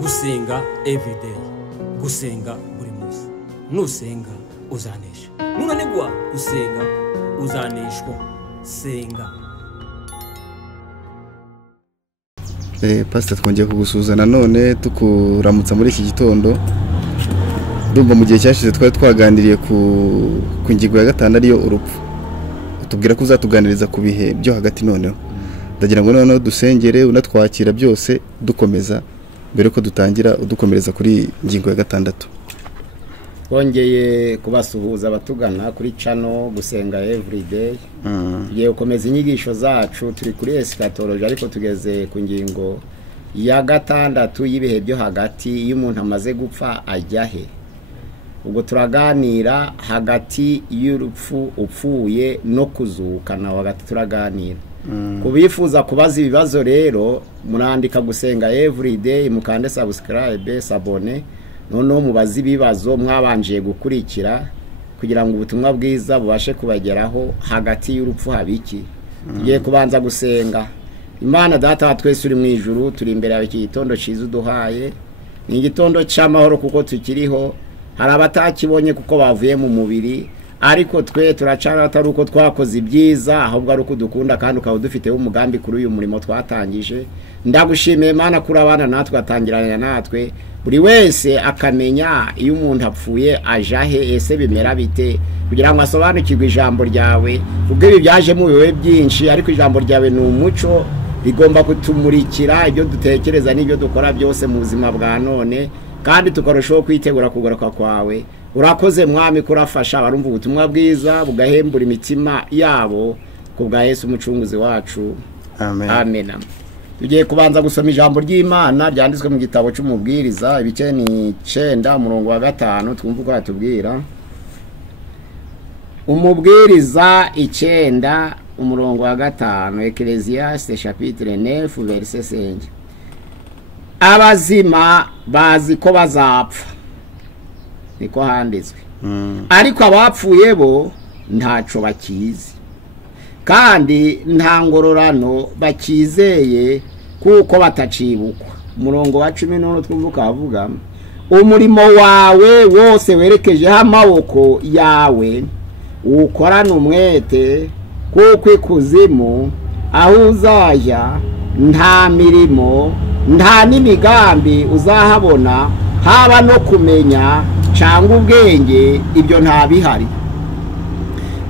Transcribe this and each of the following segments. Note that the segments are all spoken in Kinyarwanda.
gusenga everyday, gusenga buri munsi. Nusenga uzanesha, nunanigwa gusenga uzaneshwa. Senga. Pastor, twongeye kugusuza nanone tukuramutsa muri iki gitondo. Ndumva mu gihe cyashize twari twaganiriye ku ngingo ya gatanu ariyo urupfu. Utubwira ko uzatuganiriza ku bihe byo hagati noneho. Ndagira ngo noneho dusengere unatwakira byose dukomeza mbere ko dutangira udukomereza kuri ngingo ya gatandatu. Twongeye kubasuhuza abatugana kuri channel gusenga everyday. Tugiye gukomeza inyigisho zacu, turi kuri eschatology ariko tugeze ku ngingo ya gatandatu y'ibihe byo hagati. Iyo umuntu amaze gupfa ajya he? Ubwo turaganira hagati y'urupfu upfuye no kuzuka, na hagati turaganira. Kubifuza kubaza ibibazo rero murandika gusenga everyday, mukande subscribe, sabone, noneho mubaze ibibazo mwabanje gukurikira kugira ngo ubutumwa bwiza bubashe kubageraho. Hagati y'urupfu habiki? Tugiye kubanza gusenga. Imana data wa twese uri mu ijuru, turi imbere yawe iki gitondo ciza uduhaye. Ni igitondo cy'amahoro kuko tukiriho. Hari abatakibonye kuko bavuye mu mubiri, ariko twe turacana atari uko twakoze ibyiza, ahubwo ari uko dukunda kandi ukaba dufiteho umugambi kuri uyu murimo twatangije. Ndagushimiye Mana kuri abana natwe atangirana natwe, buri wese akamenya iyo umuntu apfuye ajahe, ese bimera bite, kugira ngo asobanukirwe ijambo ryawe. Ubwo ibi byaje mu biwe byinshi, ariko ijambo ryawe ni umuco, rigomba kutumurikira ibyo dutekereza n'ibyo dukora byose mu buzima bwa none, kandi tukarushaho kwitegura kugaruka kwawe. Urakoze Mwami kurafasha barumva ubutumwa bwiza bugahembura imitima yabo ku bwa Yesu umucunguzi wacu. Amen. Amen. Tugiye kubanza gusoma ijambo ry'Imana ryanditswe mu gitabo cy'umubwiriza ibice ni 9 umurongo wa 5. Twumva uko atubwira. Umubwiriza 9 umurongo wa 5, Ecclesiastes chapitre 9 verset 5. Abazima bazi ko bazapfa, niko handitswe. Ariko abapfuye bo ntaco bakizi, kandi nta ngororano bakizeye kuko batacibukwa. Umurongo wa 10 twumvuka avuga, umurimo wawe wose werekejeho amaboko yawe ukorana umwete, kuko ikuzimu aho uzajya nta mirimo nta n'imigambi uzahabona, haba no kumenya cyangwa ubwenge, ibyo nta bihari.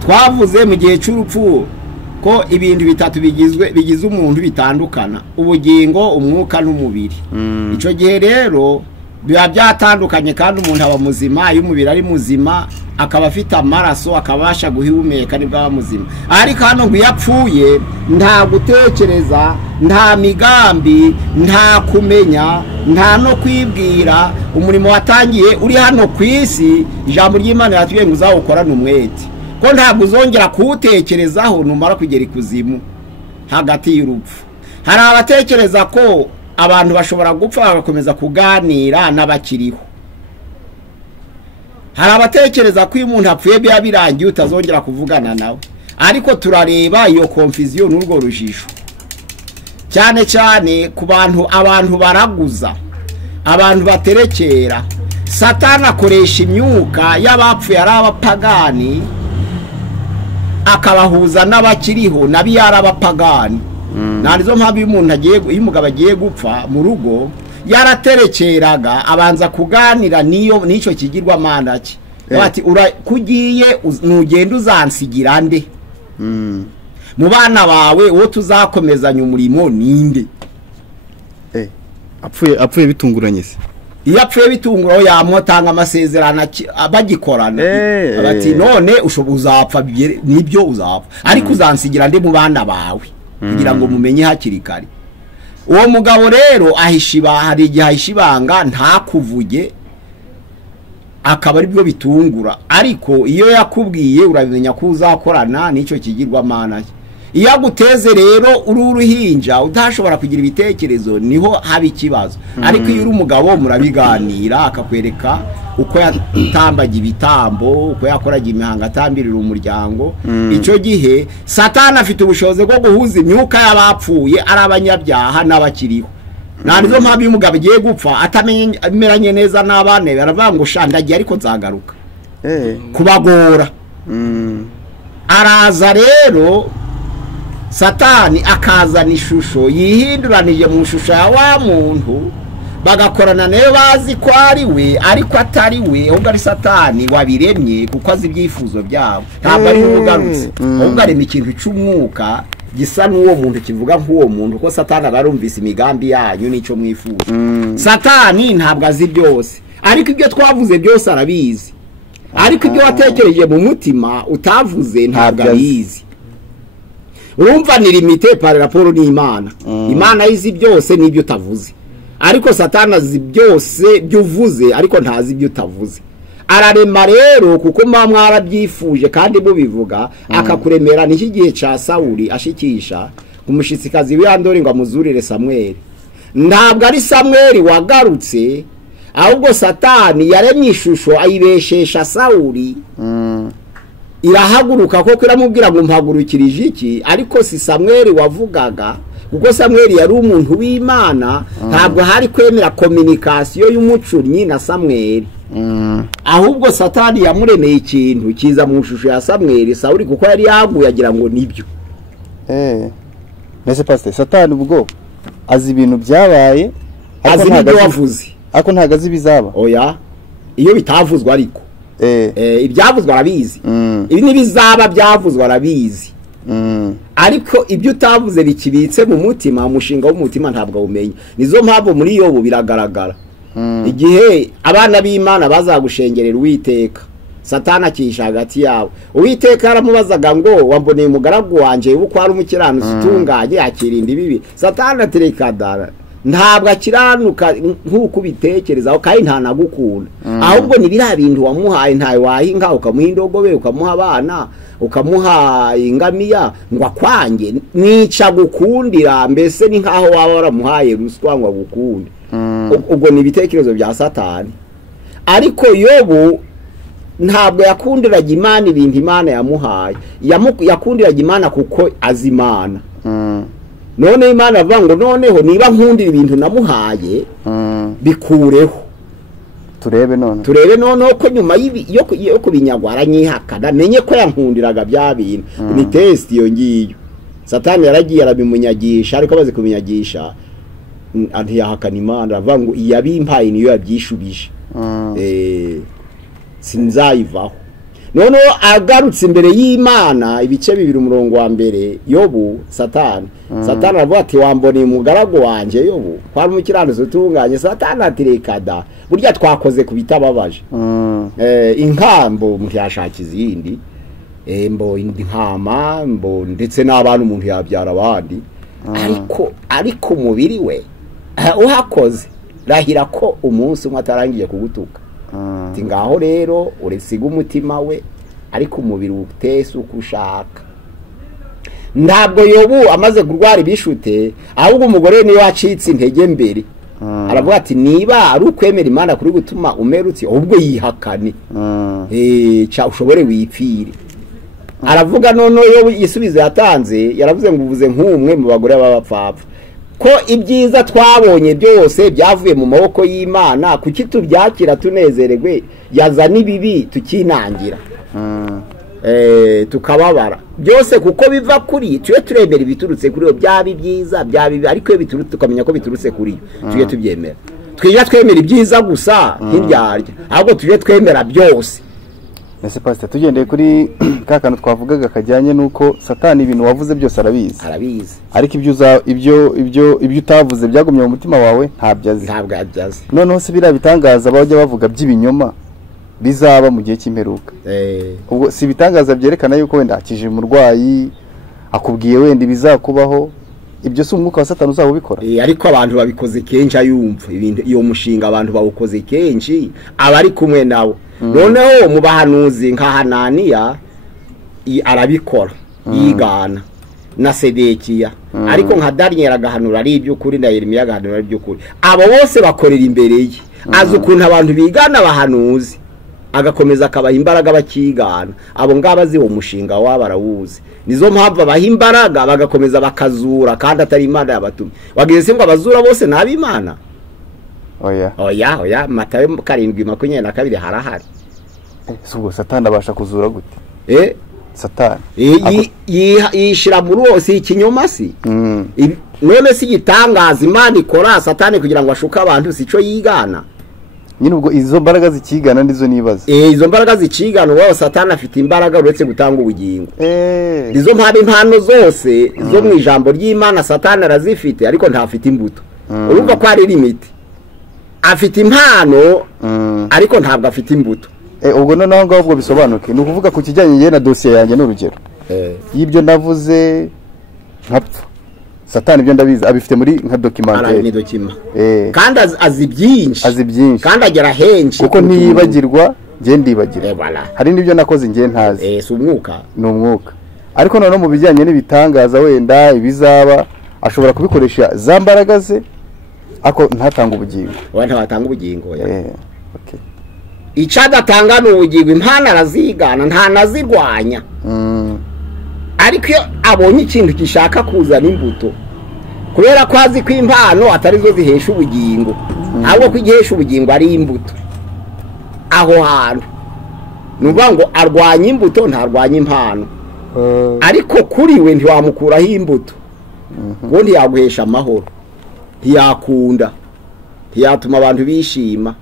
Twavuze mu gihe cy'urupfu ko ibintu bitatu bigize umuntu bitandukana: ubugingo, umwuka n'umubiri. Icyo gihe rero biba byatandukanye, kandi umuntu aba muzima. Iyo umubiri ari muzima akaba afite amaraso, akabasha guhumeka, nibwo aba muzima. Ariko hano ngo yapfuye nta gutekereza, nta migambi, nta kumenya, nta no kwibwira. Umurimo watangiye uri hano ku isi, ijambo ry'Imana yatubwiye ngo uzawukorane umwete, ko ntabwo uzongera kuwutekerezaho numara kugera ikuzimu. Hagati y'urupfu hari abatekereza ko abantu bashobora gupfa bagakomeza kuganira n'abakiriho. Hari abatekereza ko iyo umuntu apfuye bya birangiye utazongera kuvugana nawe. Ariko turareba iyo confusion n'urwo rujisho cyane cyane ku abantu baraguza, abantu baterekera. Satani akoresha imyuka y'abapfuye ari abapagani akabahuza n'abakiriho nabi yari abapagani. Narizo mpamvu iyo umuntu iyo umugabo agiye gupfa mu rugo yaraterekeraga, abanza kuganira n'icyo kigirwa mana cye. Bati kugiye nugenda uzansigira nde? Mu bana bawe uwo tuzakomezanya umurimo ninde? Apfuye bitunguranye se. Iyo apfuye bitunguraho yamutanga amasezerano bagikorana. Bati none uzapfa, nibyo uzapfa, ariko uzansigira nde mu bana bawe kugira ngo mumenye hakiri kare. Uwo mugabo rero hari igihe ahishibanga ntakuvuge, akaba ari byo bitungura. Ariko iyo yakubwiye urabimenya ko uzakorana n'icyo kigirwa mana. Iyo aguteze rero uri uruhinja udashobora kugira ibitekerezo, niho haba ikibazo. Ariko iyo uri umugabo murabiganira, akakwereka uko yatambaga ibitambo, uko yakoraga imihango atambirira umuryango. Icyo gihe Satani afite ubushobozi bwo guhuza imyuka y'abapfuye ari abanyabyaha n'abakiriho. nizo mpamvu iyo umugabo agiye gupfa atamenyeranye neza n'abana baravuga ngo shandagiye ariko nzagaruka kubagora. Araza rero Satani akazana ishusho yihinduranije mu shusho ya wa muntu, bagakorana nayo bazi ko ari we ariko atari we, ahubwo ari Satani wabiremye kuko azi ibyifuzo byabo. Ntabwo ari ugarutse, ahubwo arema ikintu cy'umwuka gisa n'uwo muntu kivuga nk'uwo muntu, kuko Satani arumvise imigambi yanyu n'icyo mwifuza. Satani ntabwo azi byose, ariko ibyo twavuze byose arabizi, ariko ibyo watekereje mu mutima utavuze ntabwo abizi. Urumva ni limite par rapport n'Imana. Imana izi byose n'ibyo utavuze, ariko Satani azi byose byuvuze ariko ntazi ibyo utavuze. Ararema rero kuko mwarabyifuje kandi mubivuga, akakuremera. N'iki gihe ca Sawuli ashikisha kumushitsikazi w'Andori ngo amuzurire Samweli. Ntabwo ari Samweli wagarutse, ahubwo Satani yaremye ishusho ayibeshesha Sawuli. Irahaguruka koko iramubwira ngo mpagurukirije iki, ariko si Samweli wavugaga, kuko Samweli yari umuntu w'Imana. Ntabwo hari kwemera communication y'umucunyi na Samweli. Ahubwo Satani yamuremeye ikintu kiza mu shusho ya Samweli Sawuli, kuko yari yaguye agira ngo nibyo. Nese pastor, Satani ubwo azi ibintu byabaye, azi ibyo wavuze, ariko ntago azi bizaba. Oya, iyo bitavuzwe ariko ibyavuzwe arabizi. Ibi nibizaba byavuzwe arabizi. Ariko ibyo utavuze bikibitse mu mutima, umushinga w'umutima ntabwo awumenya. Nizo mpamvu muri Yobu biragaragara. Igihe abana b'Imana bazagushengerera Uwiteka, Satani akisha hagati yabo. Uwiteka aramubazaga ngo wamboneye umugaragu wanje uko ari umukiranutsi utunganye akirinda ibibi. Satani aterekadara, ntabwo akiranuka nk'uko ubitekerezaho kandi nta nagukunda. Ahubwo ni biriya bintu wamuhaye, ntayo wahinga ukamuha indogobe, ukamuha abana, ukamuha ingamiya ngo akwange, nica gukundira. Mbese ni nkaho waba waramuhaye ruswa ngo agukunde. Ubwo ni ibitekerezo bya Satani. Ariko Yobu ntabwo yakundiraga Imana ibintu Imana yamuhaye, yakundiraga Imana kuko azi Imana. None Imana avuga ngo noneho niba nkundira ibintu namuhaye bikureho turebe noneho ko nyuma yo kubinyagwara nyihakana, menye ko yankundiraga bya bintu. Ni test iyo ngiyo. Satani yaragiye arabimunyagisha, ariko baze kubinyagisha antiyahakana Imana. Avuga ngo iyabimpaye niyo yabyishubije, sinzayivaho. Noneho agarutse imbere y'Imana, ibice 2 umurongo wa mbere Yobu, Satani aravuga ati wamboneye umugaragu wanje Yobu ko ari umukiranutsi utunganye. Satani atirekada, burya twakoze kubitababaje. Inkambo umuntu yashakiza izindi, mbo intama, mbo ndetse n'abantu umuntu yabyara abandi. Ariko umubiri we uhakoze, rahira ko umunsi umwe atarangiye kugutuka. Ngaho rero uresiga umutima we, ariko umubiri utese uko ushaka. Ntabwo Yobu amaze kurwara ibishute, ahubwo umugore niyo wacitse intege mbere. Aravuga ati niba ari ukwemera Imana kuri gutuma umerutse, ahubwo yihakane, ushobore wipfire. Aravuga noneho Yobu yisubize yatanze, yaravuze ngo uvuze nk'umwe mu bagore b'abapfapfa, ko ibyiza twabonye byose byavuye mu maboko y'Imana, kuki tubyakira tunezerewe, yazana ibibi tukinangira. Tukababara byose kuko biva kuri tuye turebera ibiturutse kuri yo, byabi byiza byabi, ariko biturutse tukamenya ko biturutse kuri yo, tuye tubyemera. Twija twemera ibyiza gusa nk'indyarya, ahubwo tuje twemera byose. Nese pastor, tugendeye kuri kakano twavugaga kajyanye nuko Satani ibintu wavuze byose arabizi, ariko ibyo utavuze byagumye mu mutima wawe ntabwo abyazi. Noneho se bira bitangaza bajya bavuga by'ibinyoma bizaba mu gihe cy'imperuka. Ubwo si bitangaza byerekana yuko wenda akije umurwayi, akubwiye wenda bizakubaho, ibyo si umwuka wa Satani uzabubikora. Ariko abantu babikoze kenshi ayumva ibintu, iyo mushinga abantu bawukoze kenshi abari kumwe nawo. Noneho mu bahanuzi nka Hananiya arabikora yigana na Sedekiya, ariko nka Daniel agahanura ari iby'ukuri na Yeremiya agahanura ari iby'ukuri. Abo bose bakorera imbere ye, azi ukuntu abantu bigana abahanuzi. agakomeza akabaha imbaraga bakigana abo ngaba azi uwo mushinga waba barawuzi nizo mpamvu abaha imbaraga bagakomeza bakazura kandi atari imana yabatumye wagize se ngo abazura bose ni ab'imana oya Matayo 7:22 harahari ubwo satani abasha kuzura gute satani yishira muri wose ikinyoma si none si gitangaza imana ikora satani kugira ngo ashuke abantu sico yigana nyine ubwo izo mbaraga zikigana ndizo nibaza izo mbaraga zikigana wao satani afite imbaraga uretse gutanga ubugingo izo impano zose zo mu ijambo ry'Imana satani arazifite ariko ntafite imbuto urumva ko ari limit afite impano ariko ntabwo afite imbuto ubwo noneho ngaho ubwo bisobanuke ni ukuvuga ku kijyanye na dosiye yanjye n'urugero y'ibyo navuze nkapfa satani ibyo ndabizi abifite muri nka documentary ni document kandi azi byinshi kandi agera henshi kuko ntiyibagirwa nge ndibagira hari n'ibyo nakoze nge ntazi si umwuka ni umwuka ariko noneho mu bijyanye n'ibitangaza wenda ibizaba ashobora kubikoresha za mbaraga ze ako ntatanga ubugingo wenda batanga ubugingo icadatanga n'ubugingo impano arazigana nta nazirwanya ariko iyo abonye ikintu gishaka kuzana imbuto kubera ko azi ko impano atari zo zihesha ubugingo ahubwo ko igihesha ubugingo ari imbuto aho hantu nuvuga ngo arwanya imbuto ntarwanya impano ariko kuri we ntiwamukuraho imbuto ubundi yaguhesha amahoro ntiyakunda ntiyatuma abantu bishima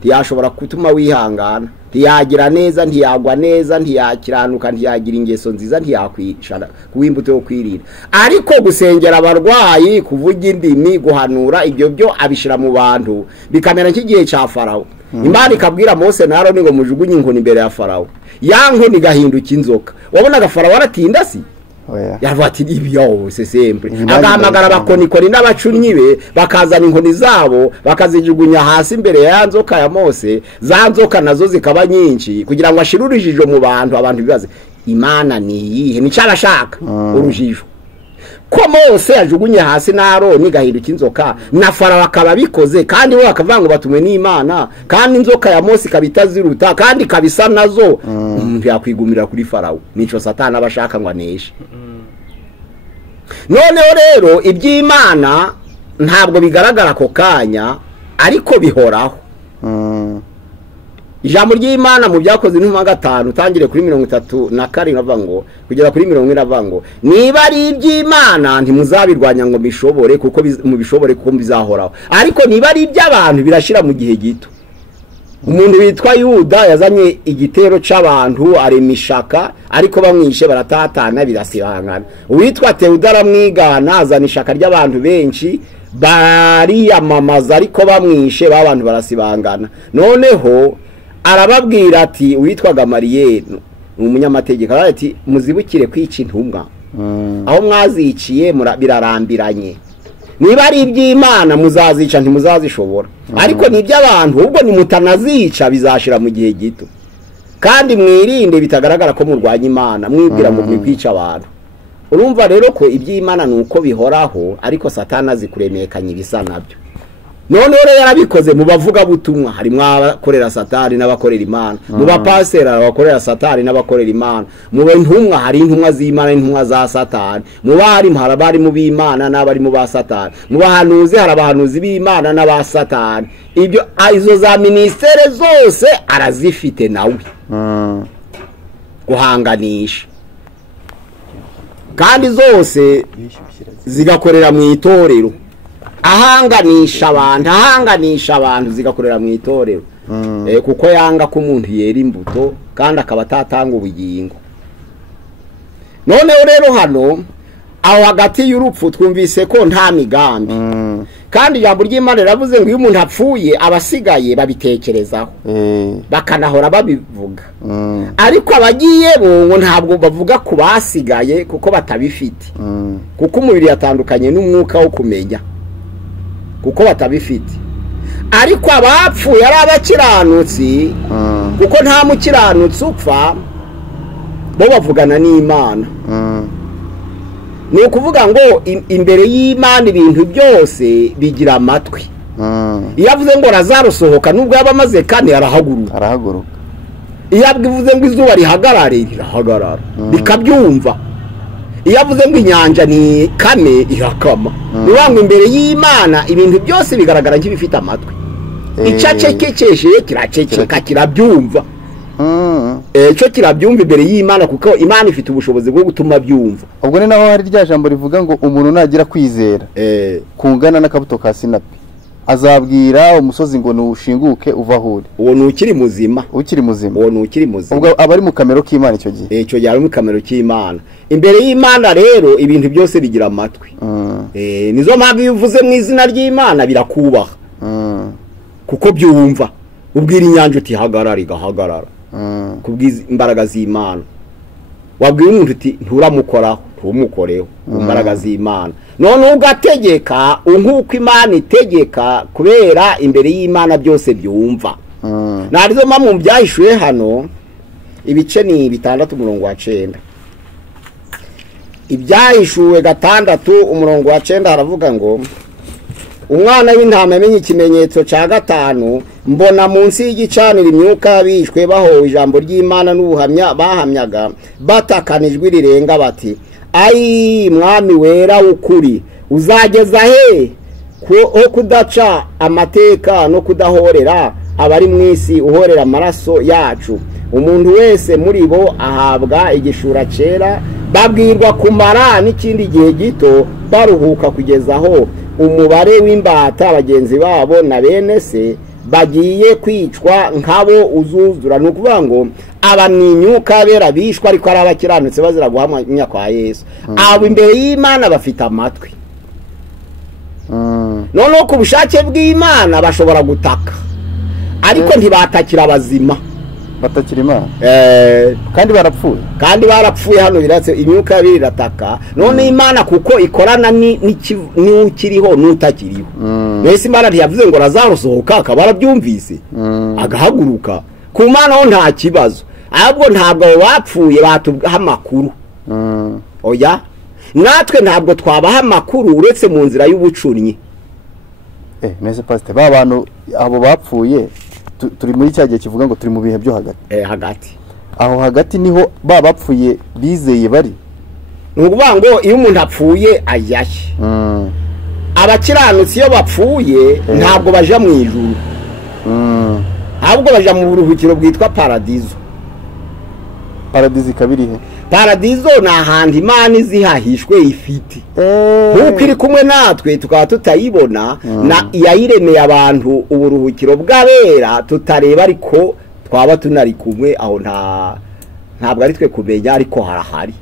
ntiyashobora gutuma wihangana ntiyagira neza ntiyagwa neza ntiyakiranuka ntiyagira ingeso nziza ntiyakwishara kuba imbuto yo kwirira ariko gusengera abarwayi kuvuga indimi guhanura ibyo byo abishira mu bantu bikamera nk'igihe cya Farawo Imana ikabwira Mose na Aroni ngo mujugunye inkoni imbere ya Farawo ya nkoni gahinduka inzoka wabonaga Farawo aratinda si yavuga ati ibyo se sempre agahamagara abakonikoni n'abacunnyi be bakazana inkoni zabo bakazijugunya hasi imbere ya nzoka ya Mose za nzoka nazo zikaba nyinshi kugira ngo ashire urujijo mu abantu bibaze Imana ni yihe ni cyarashaka urujijo ko Mose yajugunye hasi na Aroni gahinduka inzoka na Farawo akaba bikoze kandi bo bakavuga ngo batumwe n'Imana kandi inzoka ya Mose kabitaziruta kandi kabisa nazo yakwigumira kuri Farawo nico satani abashaka ngo aneshe noneho rero iby'Imana ntabwo bigaragara ko kanya ariko bihoraho ijambo ry'Imana mu byakoze n'intumwa 5 tangire kuri 34 navuga ngo kugera kuri 40 navuga ngo niba ari iby'Imana ntimuzabirwanya ngo bishobore kuko mubishobore kuko bizahoraho ariko niba ari iby'abantu birashira mu gihe gito umuntu witwa Yuda yazanye igitero c'abantu aremishaka ariko bamwishe baratatana birasibangana uwitwa Teuda aramwigana azana ishaka ry'abantu benshi bariyamamaza ariko bamwishe babantu barasibangana noneho arababwira ati uwitwa Gamariyeli umunyamategeko ati muzibukire kwica intumwa aho mwaziciye birarambiranye niba ari iby'Imana muzazica ntimuzazishobora ariko ni iby'abantu ubwo ni mutanazica bizashira mu gihe gito kandi mwirinde bitagaragara ko murwanya Imana mwibwira ngo mwikwica abantu urumva rero ko iby'Imana nuko bihoraho ariko satani azikuremekanya ibisa nabyo none rero yarabikoze mu bavuga butumwa harimo abakorera satani n'abakorera Imana mu bapasera abakorera satani n'abakorera Imana mu ntumwa hari intumwa z'Imana n'intumwa za satani mu bari harabari mu b'Imana n'abari mu ba satani mu bahanuzi harabahanuzi b'Imana n'aba satani ibyo izo za ministere zose arazifite nawe guhanganisha kandi zose zigakorera mu itorero ahanganisha abantu zigakorera mu itorero kuko yanga ko umuntu yera imbuto kandi akaba atatanga ubugingo noneho rero hano aho hagati y'urupfu twumvise ko nta migambi kandi ijambo ry'Imana riravuze ngo iyo umuntu apfuye abasigaye babitekerezaho bakanahora babivuga ariko abagiye bo ntabwo bavuga ku basigaye kuko batabifite kuko umubiri yatandukanye n'umwuka wo kumenya kuko batabifite ariko abapfuye ari abakiranutsi kuko nta mukiranutsi upfa bo bavugana n'Imana ni ukuvuga ngo imbere y'Imana ibintu byose bigira amatwi iyo avuze ngo Lazaro sohoka nubwo yaba amaze kane arahaguruka iyo avuze ngo izuba rihagarare rirahagarara rikabyumva, iyo avuze ngo inyanja ni kame irakama. niyo ngo imbere y'Imana ibintu byose bigaragara nk'ibifite amatwi, icacekekeshe kiraceceka kirabyumva. Cyo kirabyumva imbere y'Imana kuko Imana ifite ubushobozi bwo gutuma byumva. Ubwo ni naho hari rya jambo rivuga ngo umuntu nagira kwizera kungana n'akabuto ka sinapi azabwira umusozi ngo nushinguke uvahure. Uwo nukiri muzima, uwo nukiri muzima. Ubwo abari mu kamero k'Imana icyo gihe. Icyo gihe ari mu kamero k'Imana. Imbere y'Imana rero ibintu byose bigira amatwi. Nizo mpamvu iyo uvuze mu izina ry'Imana birakubaha. Kuko byumva. Ubwira inyanja uti hagarara igahagarara. Kubwiza imbaraga z'Imana. Wabwira umuntu uti nturamukoraho, ntumukoreho, imbaraga z'Imana. None ugategeka nkuko Imana itegeka, kubera imbere y'Imana byose byumva. Narizo mpamvu byahishuye hano ibice ni 6:9. Ibyahishuwe 6:9 haravuga ngo umwana w'intama amenye ikimenyetso cya 5, mbona munsi y'igicaniro imyuka bishwe bahowe ijambo ry'Imana n'ubuhamya bahamyaga, batakanijwe rirenga bati, ayi mwami wera ukuri, uzageza he ko kudaca amateka no kudahorera abari mu isi uhorera amaraso yacu? Umuntu wese muri bo ahabwa igishura cera, babwirwa kumara n'ikindi gihe gito baruhuka kugeza aho umubare w'imbata bagenzi babo na bene se bagiye kwicwa nkabo uzuzura. Ni ukuvuga ngo abamwinyuka bera bishwa ariko ari abakiranutse bazira guhamya kwa Yesu. Abo imbere y'Imana bafite amatwi. Noneho ku bushake bw'Imana bashobora gutaka, ariko ntibatakira abazima, batakira Imana. Kandi barapfuye hano biratse imyuka yabiri irataka. None Imana kuko ikorana n'ukiriho n'utakiriho. Mbese Imana ntiyavuze ngo razarusohoka akaba arabyumvise agahaguruka. Ku Mana ho nta kibazo, ahubwo ntabwo bapfuye batubaha amakuru. Oya, natwe ntabwo twabaha amakuru uretse mu nzira y'ubucunnyi. Nese pastor, ba bantu abo bapfuye turi muri cya gihe kivuga ngo turi mu bihe byo hagati. Hagati aho hagati niho bapfuye bizeye bari. Nukuvuga ngo iyo umuntu apfuye ajyahe. Abakiranutsi iyo bapfuye ntabwo baja mu ijuru, ahubwo baja mu buruhukiro bwitwa paradizo. Paradizo kabiri he? Paradizo ni ahantu Imana izihahishwe ifite. Nkuko iri kumwe natwe tukaba tutayibona, na yayiremeye abantu uburuhukiro bw'abera tutareba, ariko twaba tunari kumwe aho ntabwo ari twe kumenya, ariko harahari.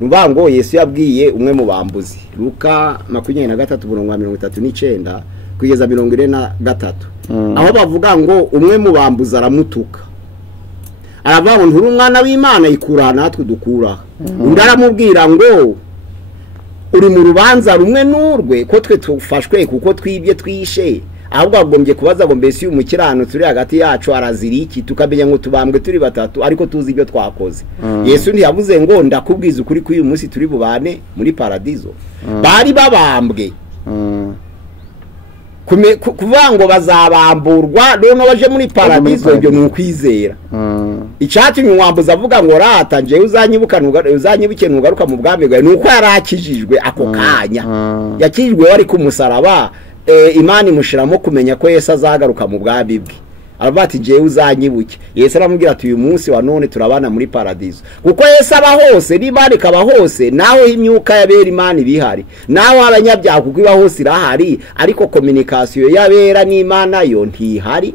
Nuvuga ngo Yesu yabwiye umwe mu bambuzi, Luka 23:39 kugeza 43, aho bavuga ngo umwe mu bambuzi aramutuka, aravuga ngo nturi umwana w'Imana ikura natwe dukura. Undi aramubwira ngo uri mu rubanza rumwe n'urwe ko twe tufashwe kuko twibye twishe, ahubwo agombye kubaza ngo mbese uyu mukiranutsi uri hagati yacu arazira iki, tukamenya ngo tubambwe turi batatu ariko tuzi ibyo twakoze. Yesu ntiyavuze ngo ndakubwiza ukuri ko uyu munsi turi bubane muri paradizo. Bari babambwe, kuvuga ngo bazabamburwa none baje muri paradizo, ibyo ni ukwizera. Icyatumye umwambuzi avuga ngo rata nje uzanyibuke nugaruka mu bwami bwawe, nuko yarakijijwe ako kanya. Yakijijwe wari ku musaraba, Imana imushiramo kumenya ko Yesu azagaruka mu bwami bwe. Arabati je uzanyibuke. Yesu aramubwira ati uyu munsi wa none turabana muri paradizo. Kuko Yesu aba hose, n'Imana ikaba hose, naho imyuka yabera Imana ibihari, naho abanyabyaha kuko iba hose irahari, ariko communication yabera n'Imana yo ntihari.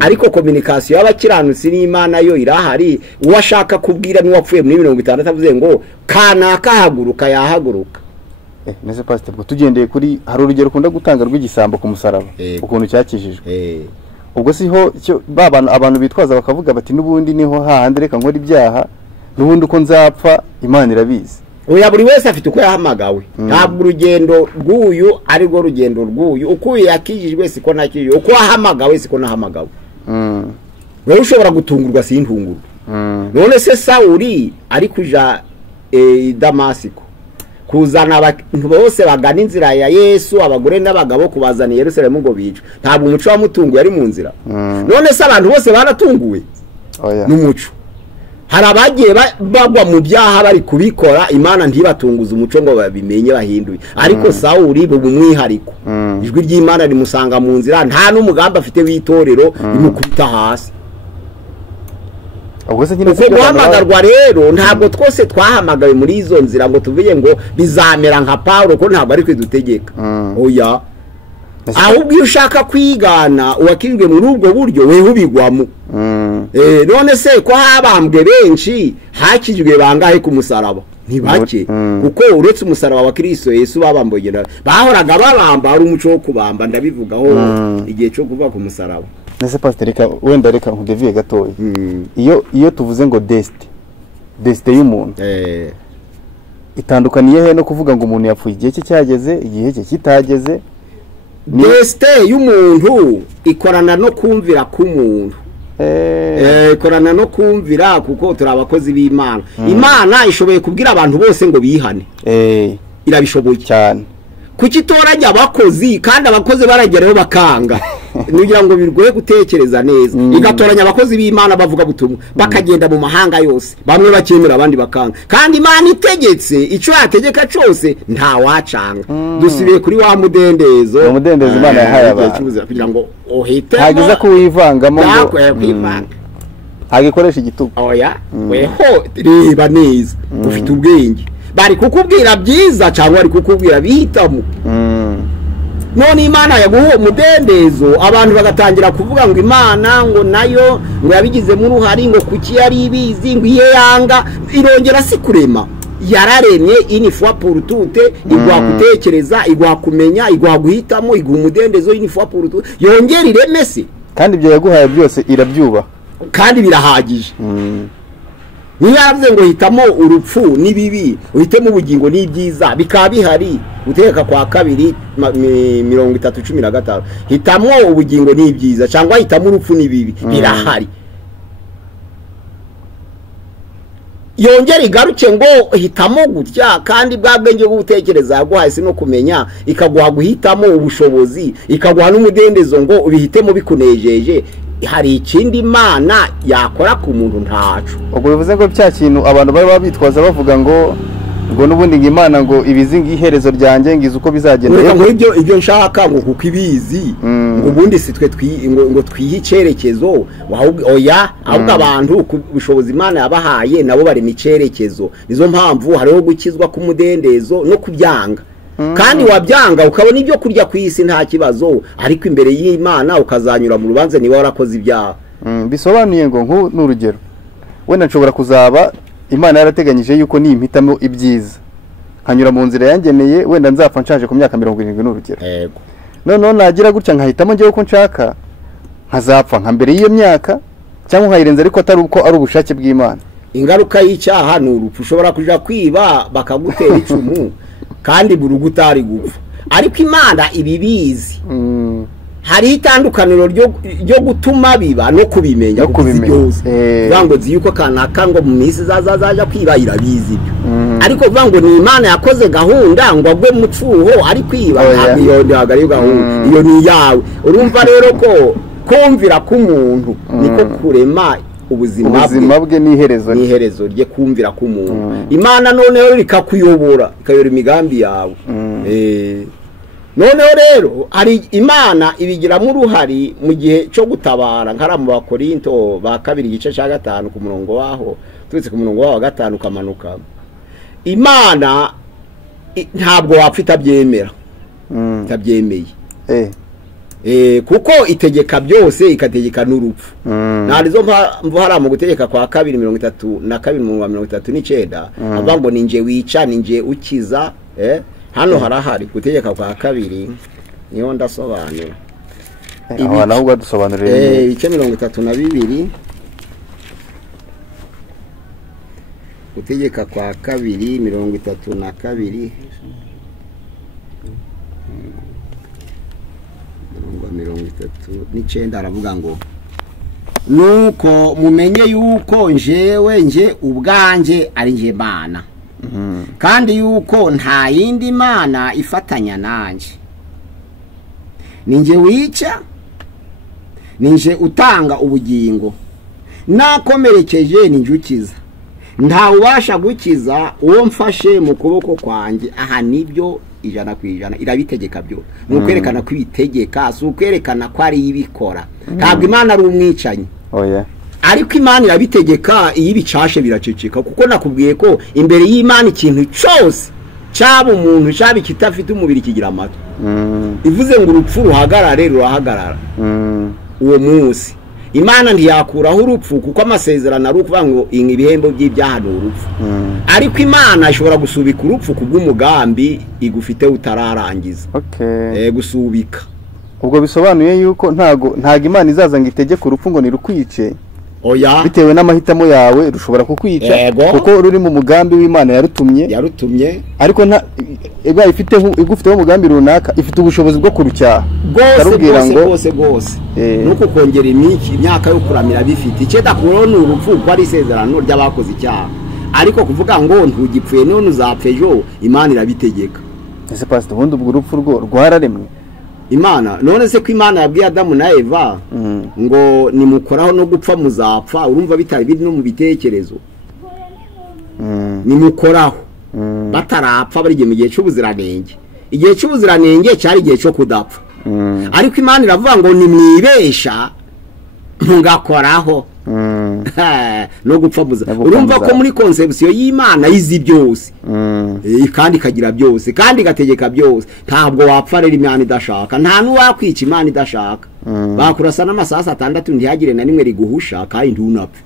Ariko communication y'abakiranutsi n'Imana yo irahari. Uwashaka kubwira n'uwapfuye muri 60 avuze ngo kanaka haguruka yahaguruka. Nese pastor, ngo tugendeye kuri hari urugero kunda gutanga rw'igisambo ku musaraba, ukuntu cyakijijwe. Ubwo siho abantu bitwaza bakavuga bati nubundi niho hahandi reka nkora ibyaha, nubundi uko nzapfa Imana irabizi. Oya, buri wese afite uko yahamagawe. Ntabwo urugendo rw'uyu ari rwo rugendo rw'uyu. Uko yakijijwe siko nakijijwe, uko ahamagawe siko nahamagawe. Wewe ushobora gutungurwa sintungurwa. None se Sawuli ari kuja Damasiko kuzana abantu bose bagana inzira ya Yesu, abagore n'abagabo kubazana Yerusalemu ngo bice. Ntabwo umuco wa mutungu yari mu nzira. None se abantu bose baratunguwe? n'umuco. Hari abagiye bagwa mu byaha bari kubikora Imana ntibatunguza umuco ngo babimenye bahinduye, ariko Sawuli bu mwihariko ijwi ry'Imana rimusanga mu nzira, nta n'umugambi afite w'itorero rimukubita hasi. Uko guhamagarwa rero ntabwo twose twahamagawe muri izo nzira ngo tuvuye ngo bizamera nka Paulo, ko ntabwo ari kwidutegeka. Oya, ahubwo iyo ushaka kwigana uwakirijwe muri ubwo buryo wewe ubigwamo. None se ko habambwe benshi hakijwe bangahe ku musaraba? Ntibake, kuko uretse umusaraba wa Kristo Yesu babamboye bahoraga babamba, ari umuco wo kubamba ndabivugaho igihe cyo kuva ku musaraba. Nese Pastor reka wenda reka nkudeviye gatoya. Iyo tuvuze ngo deste y'umuntu itandukaniye he no kuvuga ngo umuntu yapfuye igihe cye cyageze, igihe cye kitageze? Deste y'umuntu ikorana no kumvira k'umuntu. Ikorana no kumvira, kuko turi abakozi b'Imana. Imana ishoboye kubwira abantu bose ngo bihane, irabishoboye cyane. Kuki torajya abakozi kandi abakozi barageraho bakanga? Nugira ngo birgoye gutekereza neza. Igatoranya abakozi b'Imana bavuga butumwa bakagenda mu mahanga yose, bamwe bakemera abandi bakanga. Kandi Imana itegetse ico yategeka cyose nta wacanga. Dusibiye kuri wa mudendezo, umudendezo Imana yahaye abantu kugira ngo ohite hagiza kuwivangamo ngo kwivanga, hagikoresha igitugu. Oya, weho reba neza, ufite ubwenge. Bari kukubwira byiza cyangwa bari kukubwira bihitamo. None Imana yaguha umudendezo, abantu bagatangira kuvuga ngo Imana ngo nayo ngo yabigizemo uruhari, ngo kuki yari ibizi, ngo iye yanga. Irongera si kurema, yararemye une fois pour toutes, igwa gutekereza, igwa kumenya, igwa guhitamo, igwa umudendezo une fois pour toutes, yongera ireme se. Kandi ibyo yaguhaye byose irabyuba, kandi birahagije. Niyo yaravuze ngo hitamo urupfu n'ibibi, uhitemo ubugingo n'ibyiza, bikaba bihari. Guteka kwa 2:30-15, hitamo ubugingo n'ibyiza cyangwa hitamo urupfu n'ibibi, birahari. Yongera igaruke ngo hitamo gutya, kandi bwa bwenge bwo gutekereza yaguhaye si no kumenya, ikaguha guhitamo ubushobozi, ikaguha n'umudendezo ngo ubihitemo bikunejeje. Hari ikindi Imana yakora ku muntu ntacu. Ubwo bivuze ngo cya kintu abantu bari babitwaza bavuga ngo nubundi ngo Imana ngo ibizinga iherezo ryanjye ngize uko bizagenda. Reka ngo ibyo nshaka ngo kuko ibizi ngo ubundi sitwe ngo twihe icyerekezo. Oya, ahubwo abantu ubushobozi Imana yabahaye nabo bari mu cyerekezo. Nizo mpamvu hariho gukizwa k'umudendezo no kubyanga. Kandi wabyanga ukabona ibyo kurya ku isi nta kibazo, ariko imbere y'Imana ukazanyura mu rubanza niba warakoze ibyaha. Bisobanuye ngo n'urugero wenda nshobora kuzaba Imana yarateganyije yuko nimpitamo ibyiza nkanyura mu nzira yangeneye, wenda nzapfa nshaje ku myaka 70 n'urugero. Yego. None nagira gutya nkahitamo ngiye uko nshaka, nkazapfa nka mbere y'iyo myaka cyangwa nkayirenza, ariko atari uko ari ubushake bw'Imana. Ingaruka y'icyaha ni urupfu. Ushobora kuja kwiba bakagutera icumu kandi burugutari gupfa, ariko Imana ibibizi. Hari itandukaniro ryo gutuma biba no kubimenya byose. Vango ziyuko kanaka ngo mu minsi zazaja kwiba irabizi byo, ariko vango ni Imana yakoze gahunda ngo agwe mu cuho ari kwiba, iyo ndagari gahunda iyo ni yawe. Urumva rero ko kumvira k'umuntu niko kurema ubuzima bwe n'iherezo rye, kumvira k'umuntu. Imana noneho ikakuyobora, ikayora imigambi yawe. Noneho rero hari Imana ibigiramo uruhari mu gihe cyo gutabara. Nkara mu Bakorinto ba 2:5 ku murongo waho, turetse ku murongo wa 5 kamanuka. Imana ntabwo wapfita byemera, tabyemeye. Kuko itegeka byose, ikategeka n'urupfu. Narizo mvu hara mu gutegeka kwa 2:32-39 avuga ngo ninje wica, ninje ukiza. Hano harahari gutegeka kwa 2 niyo ndasobanura. Abana ahubwo dusobanurire ibice 32 gutegeka kwa 2:32 39 aravuga ngo nuko mumenye yuko nje ubwanje ari nje Mana, kandi yuko nta yindi Mana ifatanya nanje. Ninje wica, ninje utanga ubugingo, nakomerekeje ni njukiza nta ubasha gukiza uwo mfashe mu kuboko kwanjye aha nibyo 100% irabitegeka byo nukwerekana ko ibitegeka si ukwerekana ko ari ibikora ntabwo Imana ari umwicanyi oya ariko Imana irabitegeka iyo ibicashe biraceceka kuko nakubwiye ko imbere y'Imana ikintu cyose cyaba umuntu cyaba kitafite umubiri kigira amato ivuze ngo urupfu ruhagarare rurahagarara uwo munsi Imana ntiyakuraho urupfu kuko amasezerano ari ukuvuga ngo ibihembo by'ibyaha ni urupfu ariko Imana ishobora gusubika urupfu kubw'umugambi igufite utararangiza gusubika ubwo bisobanuye yuko ntago Imana izaza ngo itegeke urupfu ngo nirukwice oya bitewe n'amahitamo yawe rushobora kukwica kuko ruri mu mugambi w'Imana yarutumye ariko nta ega igufiteho umugambi runaka ifite ubushobozi bwo kurucyaha rwose nuko kongera imyaka yo kuramira bifite iceda kubona urupfu ko ari isezerano ry'abakoze icyaha ariko kuvuga ngo ntugipfuye none uzapfa ejo Imana irabitegeka ese pastor ubundi ubwo urupfu rwo rwararemwe Imana none se ko Imana yabwiye Adamu na Eva ngo nimukoraho no gupfa muzapfa urumva bitari biri no mu bitekerezo nimukoraho batarapfa bari mu gihe cy'ubuziranenge igihe cy'ubuziranenge cyari igihe cyo kudapfa ariko Imana iravuga ngo nimwibesha mugakoraho no gupfa buza urumva ko muri conception y'Imana izi byose kandi kagira byose kandi gategeka byose ntabwo wapfa rero Imana idashaka nta nuwakwica Imana idashaka bakurasa n'amasasa 6 ntihagire na nimwe riguhusha kandi ntunapfe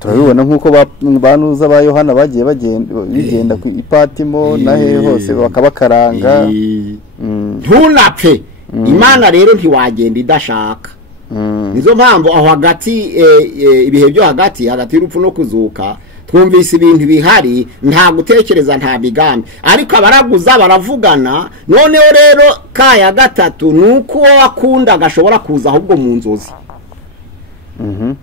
turabibona nkuko banuza ba Yohana bagiye bagenda ku Ipatimo na he hose bakabakaranga ntunapfe Imana rero ntiwagenda idashaka nizo mpamvu aho hagati ibihe byo hagati y'urupfu no kuzuka twumvise ibintu bihari nta gutekereza nta bigambi ariko abaraguza baravugana noneho rero kaya gatatu nuko wakunda gashobora kuza ahubwo mu nzozi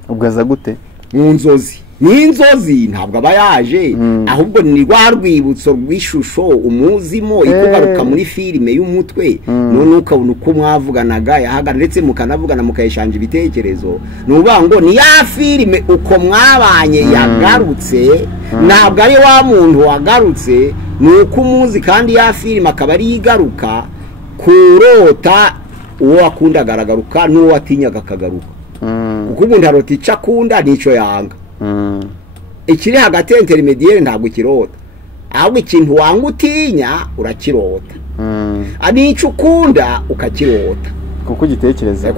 ubwaza gute mu nzozi n'inzozi ntabwo aba yaje ahubwo ni rwibutso rw'ishusho umuzimo ikugaruka muri filime y'umutwe none ukabona uko mwavuganaga yahaga ndetse mukanavugana mukayishanje ibitekerezo nuvuga ngo ni ya filime uko mwabanye yagarutse ntabwo ari wa muntu wagarutse nuko umuzi kandi ya filime akaba ari yigaruka kurota uwo wakunda garagaruka n'uwo watinyaga akagaruka kuko umuntu arota ica akunda nico yanga ikiri hagati intermediaire ntabwo kirota ahubwo ikintu wanga utinya urakirota anico ukunda ukakirota kuko gitekereza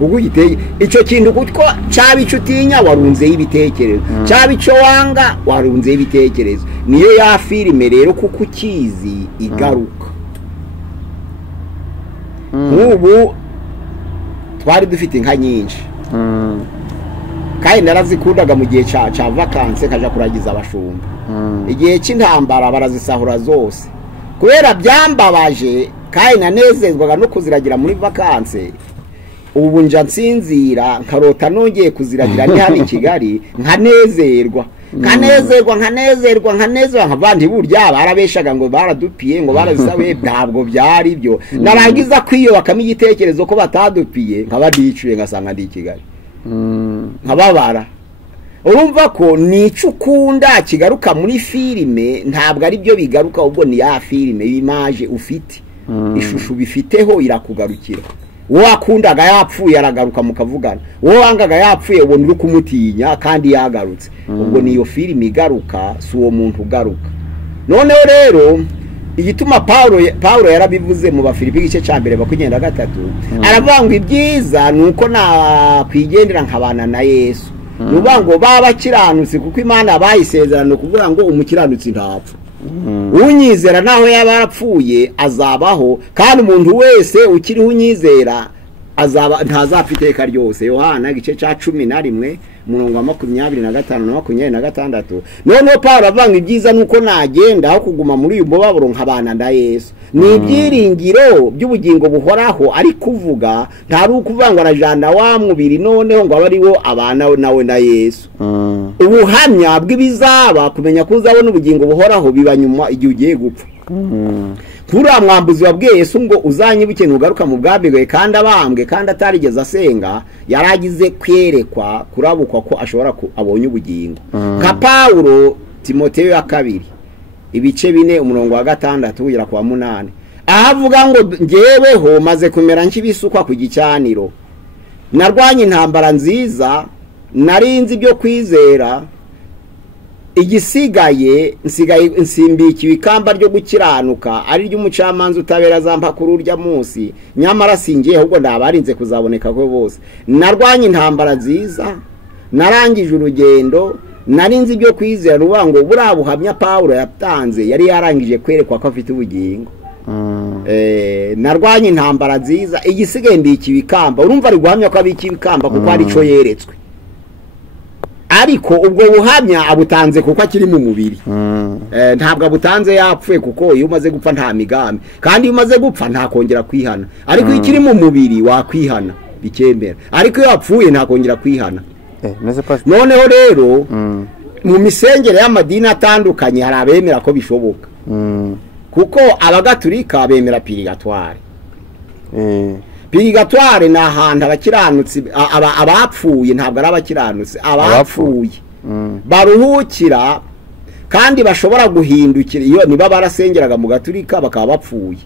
ico kintu kuko cabico utinya warunze y'ibitekerezo cabico wanga warunze y'ibitekerezo niyo ya filime rero kuko ukizi igaruka nk'ubu twari dufite inka nyinshi kandi narazikundaga mu gihe ca vacances kaja kuragiza abashumba igihe cy'intambara barazisahura zose kubera byambabaje kandi nanezezwaga no kuziragira muri vacances ubu nja nsinzira nkarota nongeye kuziragira ni hano i Kigali nkanezerwa nkabandi burya barabeshaga ngo baradupiye ngo barazisabe ntabwo byari byo narangiza kwiyo bakami igitekerezo ko batadupiye nkabadicuye ngasanga ndi i Kigali nkababara urumva ko nico ukunda kigaruka muri filime ntabwo ari byo bigaruka ubwo ni ya filime y'image ufite ishusho bifiteho irakugarukira uwo wakundaga yapfuye aragaruka mukavugana uwo wangaga yapfuye ubona uri kumutinya kandi yagarutse ubwo niyo filime igaruka si uwo muntu ugaruka noneho rero igituma Paulo yarabivuze mu Bafilipi igice cya 2:3 aravuga ngo ibyiza nuko nakwigendera nkabana na Yesu nuvuga ngo baba kiranutse kuko Imana bayisezerano kuvuga ngo umukiranutsi ntapfa unyizera naho yabarapfuye azabaho kandi umuntu wese ukiriho unyizera azaba ntazapfa iteka ryose. Yohana igice cya 11 umurongo wa 25 na 26 noneho Paulo avanga ibyiza nuko nagenda aho kuguma muri uyu mubabaro nkabana nda Yesu. Ni ibyiringiro by'ubugingo buhoraho ari kuvuga ntari ukuvanga arajana wa mubiri noneho ngo abariwo abana nawe na Yesu. Ubuhamya bw'ibizaba kumenya ko uzabona ubugingo buhoraho biba nyuma igihe ugiye gupfa. kuri mwambuzi wabwiye Yesu ngo uzanyibuke nugaruka mu bwami bwe kandi abambwe kandi atarigeze asenga yaragize kwerekwa kurabukwa ko ashobora abonye ubugingo nka Paulo Timoteyo ya 2 ibice 4 umurongo wa 6 kugera kwa 8 ahavuga ngo ngeweho maze kumera nk'ibisukwa ku gicaniro narwanye intambara nziza narinzi byo kwizera igisigaye nsimbiki ibikamba ryo gukiranuka ari ry'umucamanza utabera zampakuru urya munsi nyamara singiye ahubwo ndabarinze kuzaboneka ko bose narwanye intambara nziza narangije urugendo narinzi byo kwizera rubango burabuhamya Paulo yatanze yari yarangije kwerekwa ko afite ubugingo narwanye intambara nziza igisigaye mbiki ibikamba urumva ari guhamya ko abiki ibikamba kuko ari cyo yeretswe ariko ubwo buhamya abutanze kuko akiri mu mubiri ntabwo abutanze yapfuye kuko iyo umaze gupfa nta migambi kandi iyo umaze gupfa nta kongera kwihana ariko iyo ikiri mu mubiri wakwihana bikemera ariko iyo yapfuye nta kongera kwihana noneho rero mu misengere y'amadini atandukanye hari abemera ko bishoboka kuko abagatulika bemera purigatoire purigatoire ni ahantu abakiranutsi abapfuye ntabwo ari abakiranutsi abapfuye baruhukira kandi bashobora guhindukira iyo niba barasengeraga mu gatulika bakaba bapfuye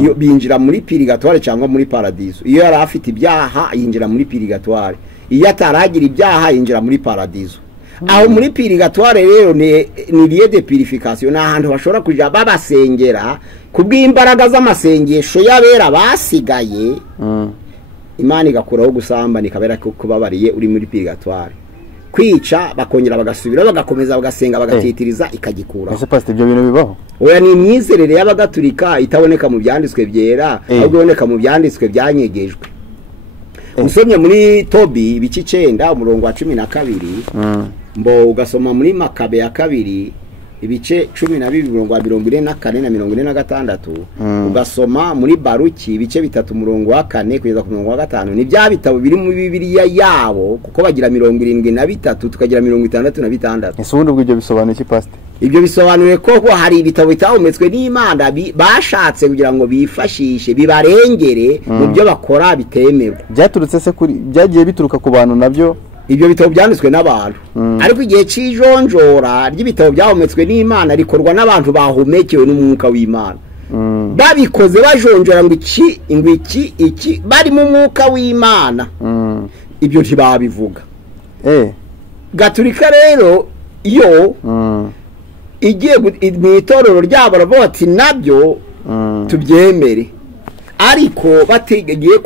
iyo binjira muri purigatoire cyangwa muri paradiso iyo yari afite ibyaha yinjira muri purigatoire iyo ataragira ibyaha yinjira muri paradiso aho muri purigatoire rero ni lieu de purification na ahantu bashobora kuja babasengera kubw'imbaraga z'amasengesho y'abera basigaye Imana igakuraho gusambana ikabera ko kubabariye uri muri purigatoire kwica bakongera bagasubira bagakomeza bagasenga bagakitiriza ikagikura ese pastor ibyo bintu bibaho oya ni imyizerere y'abagatulika itaboneka mu byanditswe byera ahubwo iboneka mu byanditswe byanyegejwe usomye muri Tobi ibice 9 umurongo wa 12 mbo ugasoma muri Makabe ya 2 ibice 12 umurongo wa 44 na 46 ugasoma muri Baruki ibice 3 umurongo wa 4 kugeza ku murongo wa 5 ni bya bitabo biri mu Bibiliya yabo kuko bagira 73 tukagira 66 ese ubundi ubwo bisobanuye iki pastor ibyo bisobanuye ko hari ibitabo bitahumetswe n'Imana bashatse kugira ngo bifashishe bibarengere mu byo bakora bitemewe byaturutse se kuri byagiye bituruka ku bantu nabyo ibyo bitabo byanditswe n'abantu ariko igihe cy'ijonjora ry'ibitabo byahumetswe n'Imana rikorwa n'abantu bahumekewe n'umwuka w'Imana babikoze bajonjora ngo iki bari mu mwuka w'Imana ibyo ntibabivuga Gatulika rero iyo igiye mu itorero ryabo baravuga ati nabyo tubyemere ariko bategeye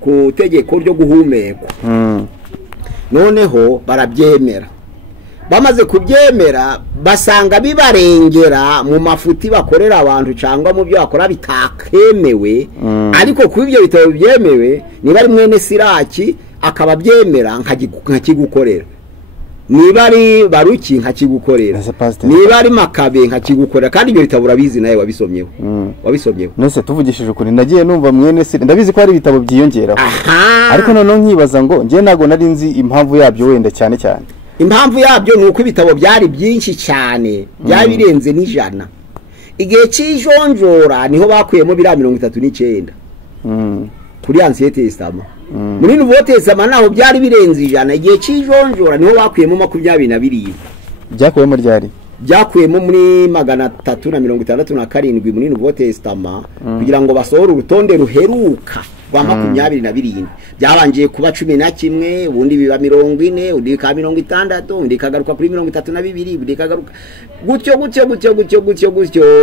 ku tegeko ryo guhumekwa noneho barabyemera bamaze kubyemera basanga bibarengera mu mafuti bakorera abantu cyangwa mu byo bakora bitakemewe ariko ku ibyo bitabo byemewe niba ari mwene Siraki akaba byemera nkakigukorera niba ari Baruki nkakigukorera niba ari Makabe nkakigukorera kandi ibyo bitabo urabizi nawe wabisomyeho nose tuvugishije ukuri nagiye numva mwene Siraki ndabizi ko hari ibitabo byiyongera ariko noneho nkibaza ngo ngiye nago nari nzi impamvu yabyo wenda cyane impamvu yabyo ni uko ibitabo byari byinshi cyane byari birenze n'ijana igihe cy'ijonjora niho bakuyemo bira 39 kuri Ancien Testament muri Nouveau Testament naho byari birenze ijana igihe cy'ijonjora niho bakuyemo 22 byakuyemo ryari byakuyemo muri 367 muri Nouveau Testament kugira ngo basohore urutonde ruheruka rwa 27 byabangiye kuba 11 ubundi biba 40 undi ka 60 undi kagaruka kuri 32 undi kagaruka gutyo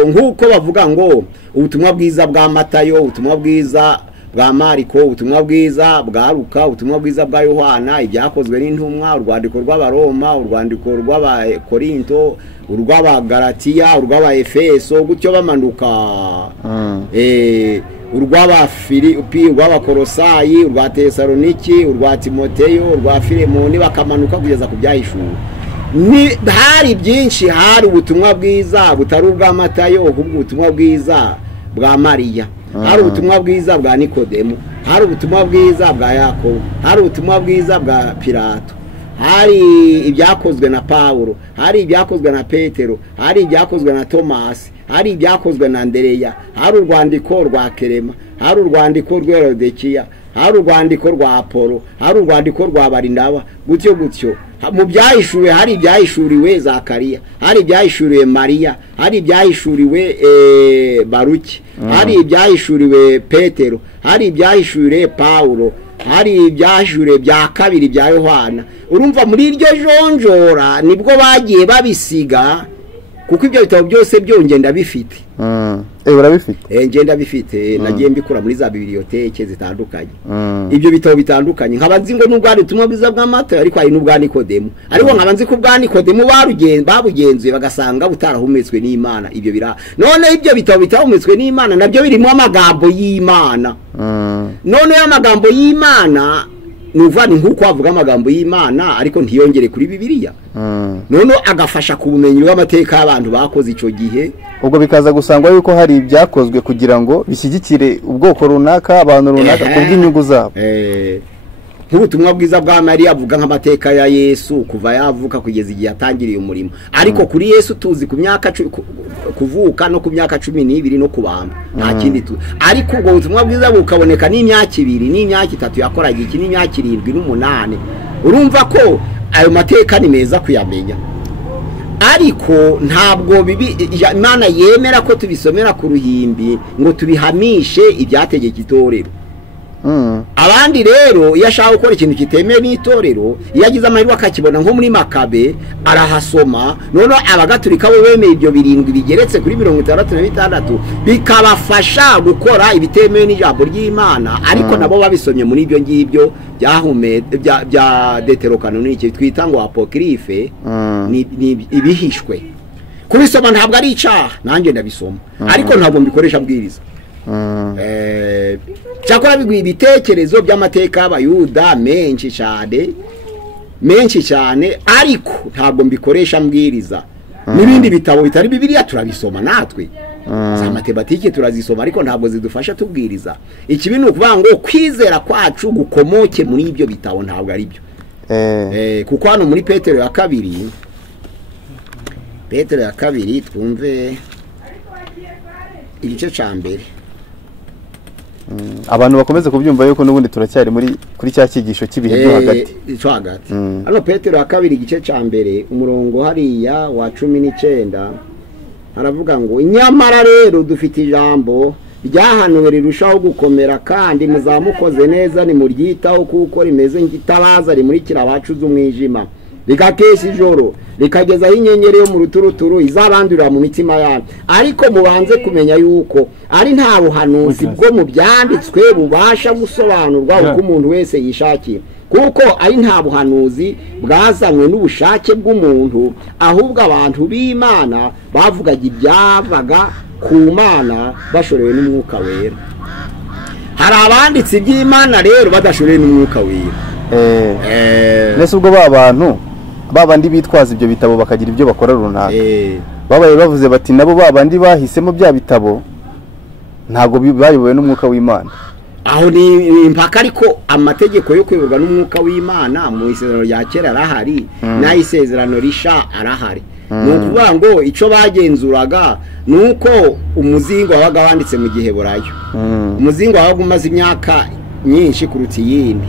nkuko bavuga ngo ubutumwa bwiza bwa Matayo ubutumwa bwiza bwa Mariko ubutumwa bwiza bwa Luka ubutumwa bwiza bwa Yohana ibyakozwe n'intumwa urwandiko rw'Abaroma urwandiko rw'Abakorinto urw'Abagalatiya urw'Abaefeso gutyo bamanuka urw'aba Filipi urw'aba Kolosayi urwa Tesaloniki urwa Timoteyo urwa Filemoni bakamanuka kugeza ku byahishuwe ni hari byinshi hari ubutumwa bwiza butari ubwa Matayo ahubwo ubutumwa bwiza bwa Mariya hari ubutumwa bwiza bwa Nikodemo hari ubutumwa bwiza bwa Yakobo hari ubutumwa bwiza bwa Pilato hari ibyakozwe na Pawulo, hari ibyakozwe na Petero, hari ibyakozwe na Tomasi, hari ibyakozwe na Andereya, hari urwandiko rwa Kerema, hari urwandiko rwa Laodikiya, hari urwandiko rwa Apolo, hari urwandiko rwa Barinaba, gutyo gutyo. Mu byahishuriwe hari ibyahishuriwe Zakariya, hari ibyahishuriwe Mariya, hari ibyahishuriwe Baruki, hari ibyahishuriwe Petero, hari ibyahishuriwe Pawulo, hari ibyahishuriwe bya kabiri bya Yohana. Urumva muri iryo jonjora nibwo bagiye babisiga, kuko ibyo bitabo byose byongenda bifite. Urabifite? Ngenda bifite, nagiye mbikura muri za biblioteke zitandukanye. Ibyo bitabo bitandukanye nkaba nzi ngo n'ubwari tumwe bwiza bw'amata, ariko hari n'ubwa Nikodemu. Ariko nkaba nzi ko ubwa Nikodemu babugenzuye bagasanga butarahumetswe n'Imana. Ibyo none ibyo bitabo bitahumetswe n'Imana nabyo birimo amagambo y'Imana. None amagambo y'Imana nuvani nkuko avuga amagambo y'Imana ariko ntiyongere kuri Bibiliya. None agafasha ku bumenyi bw'amateka y'abantu bakoze ico gihe. Ubwo bikaza gusangwa yuko hari ibyakozwe kugira ngo bishyigikire ubwoko runaka, abantu runaka kubw'inyungu zabo. Nk'ubutumwa bwiza bwa Mariya avuga nk'amateka ya Yesu kuva yavuka kugeza igihe yatangiriye umurimo. Ariko kuri Yesu tuzi ku myaka kuvuka no ku myaka 12 no kubamba nta kindi tu. Ariko ubwo butumwa bwiza bukaboneka n'imyaka 2 n'imyaka 3 yakoraga iki n'imyaka 7 n'8. Urumva ko ayo mateka ni meza kuyamenya. Ariko ntabwo Imana yemera ko tubisomera ku ruhimbi ngo tubihamishe ibyategeka itorero. Abandi rero iyo ashaka gukora ikintu kitemeye n'itorero, iyo agize amahirwe akakibona nko muri Makabe arahasoma, none abagatulika bo bemeye ibyo 7 bigeretse kuri 66 bikabafasha gukora ibitemeye n'ijambo ry'Imana. Ariko nabo babisomye muri ibyo ngibyo bya deuterocanonique twita ngo apocryphe, ni ibihishwe. Kubisoma ntabwo ari icaha, nanjye ndabisoma, ariko ntabwo mbikoresha bwiriza. Cyakora bigwi ibitekerezo by'amateka y'Abayuda menshi cyane, ariko ntabwo mbikoresha mbwiriza. N'ibindi bitabo bitari Bibiliya turabisoma natwe, za matematike turazisoma, ariko ntabwo zidufasha tubwiriza. Ikibi ni ukuvuga ngo kwizera kwacu gukomoke muri ibyo bitabo, ntabwo ari byo. Kuko hano muri Petero ya kabiri twumve igice ca mbere. Abantu bakomeze kubyumva yuko n'ubundi turacyari kuri cya cyigisho cy'ibihe byo hagati. Hano Petero ya kabiri igice ca mbere umurongo hariya wa 19 haravuga ngo nyamara rero dufite ijambo ryahanuwe rirushaho gukomera, kandi muzamukoze neza nimuryitaho, kuko rimeze nk'itabaza rimurikira abacu z'umwijima, rigakesha ijoro rikagezaho inyenyeri yo mu ruturuturu izabandurira mu mitima yanyu. Ariko mubanze kumenya yuko ari nta buhanuzi bwo mu byanditswe bubasha gusobanurwa uko umuntu wese yishakiye, kuko ari nta buhanuzi bwazanywe n'ubushake bw'umuntu, ahubwo abantu b'Imana bavugaga ibyavaga ku Mana bashorewe n'Umwuka Wera. Hari abanditsi by'Imana rero badashorewe n'Umwuka Wera. Nese ubwo abantu babandi bitwaza ibyo bitabo bakagira ibyo bakora runaka, babaye bavuze bati nabo babandi bahisemo bya bitabo ntago bayobowe n'Umwuka w'Imana. Aho ni impaka, ariko amategeko yo kuyoborwa n'Umwuka w'Imana mu isezerano rya kera arahari, n'isezerano risha arahari. Nukuvuga ngo ico bagenzuraga nuko umuzingo wabaga wanditse mu Giheburayo. Umuzingo wabaga umaze imyaka nyinshi kuruta iyindi.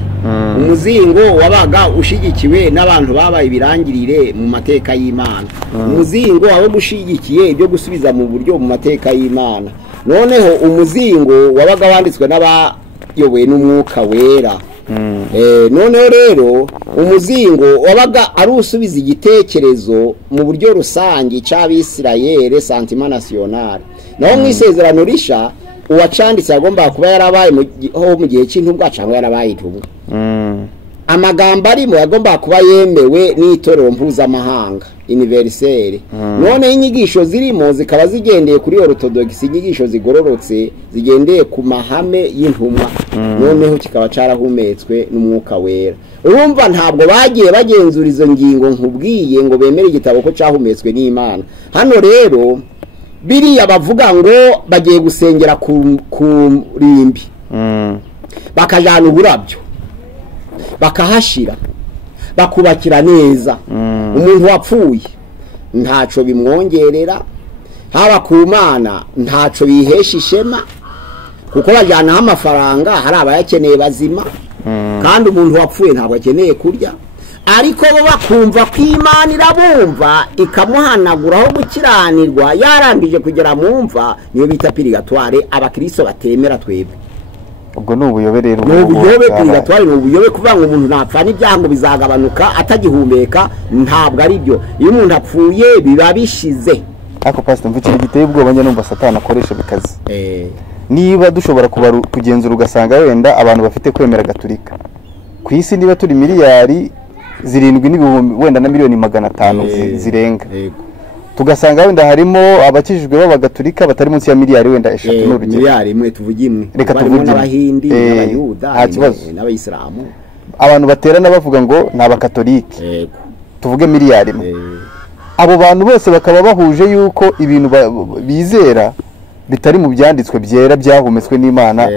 Umuzingo wabaga ushigikiwe n'abantu babaye birangirire mu mateka y'Imana. Umuzingo wabaga gushigikiye ibyo gusubiza mu buryo mu mateka y'Imana. Noneho umuzingo wabaga wanditswe n'abayobowe n'Umwuka Wera. Noneho rero umuzingo wabaga ari usubiza igitekerezo mu buryo rusange cy'Abisirayeli, sentiment national. Naho mu isezerano risha uwacanditse agomba kuba yarabaye mu gihe cy'intumwa cyangwa yarabaye intumwa. Amagambo arimo yagomba kuba yemewe n'itorero mpuzamahanga universelle. None inyigisho zirimo zikaba zigendeye kuri orthodox, inyigisho zigororotse zigendeye ku mahame y'intumwa. Noneho kikaba carahumetswe n'Umwuka Wera. Urumva ntabwo bagiye bagenzura izo ngingo nkubwiye ngo bemere igitabo ko cahumetswe n'Imana. Hano rero biriya bavuga ngo bagiye gusengera ku rimbi, bakajana uburabyo bakahashira, bakubakira neza. Umuntu wapfuye ntaco bimwongerera, haba ku Mana ntaco bihesha ishema, kuko bajyanaho amafaranga, hari abayakeneye bazima, kandi umuntu wapfuye ntabwo akeneye kurya, ariko bo bakumva ko Imana irabumva ikamuhanaguraho gukiranirwa yarangije kugera mu mva, niyo bita purigatoire abakristo batemera twebwe. ubwo ni ubuyobe rero. Ni ubuyobe purigatoire, ni ubuyobe kuvuga ngo umuntu napfa n'ibyaha ngo bizagabanuka atagihumeka, ntabwo ari byo. Iyo umuntu apfuye biba bishize. Ako pastor mvukira giteye ubwoba njye numva Satani akoresha bikaze. Niba dushobora kugenzura ugasanga wenda abantu bafite kwemera Gatolika ku isi niba turi miliyari 7 wenda na miliyoni 500 zirenga, tugasanga wenda harimo abakijijwe b'abagatolika batari munsi ya miliyari wenda 3 n'urugero. Miliyari imwe tuvuge imwe, reka tuvuge n'abahindi n'abayuda n'abayisilamu, abantu baterana bavuga ngo nta bakatolike, tuvuge miliyari imwe. Abo bantu bose bakaba bahuje yuko ibintu bizera bitari mu byanditswe byera byahumetswe n'Imana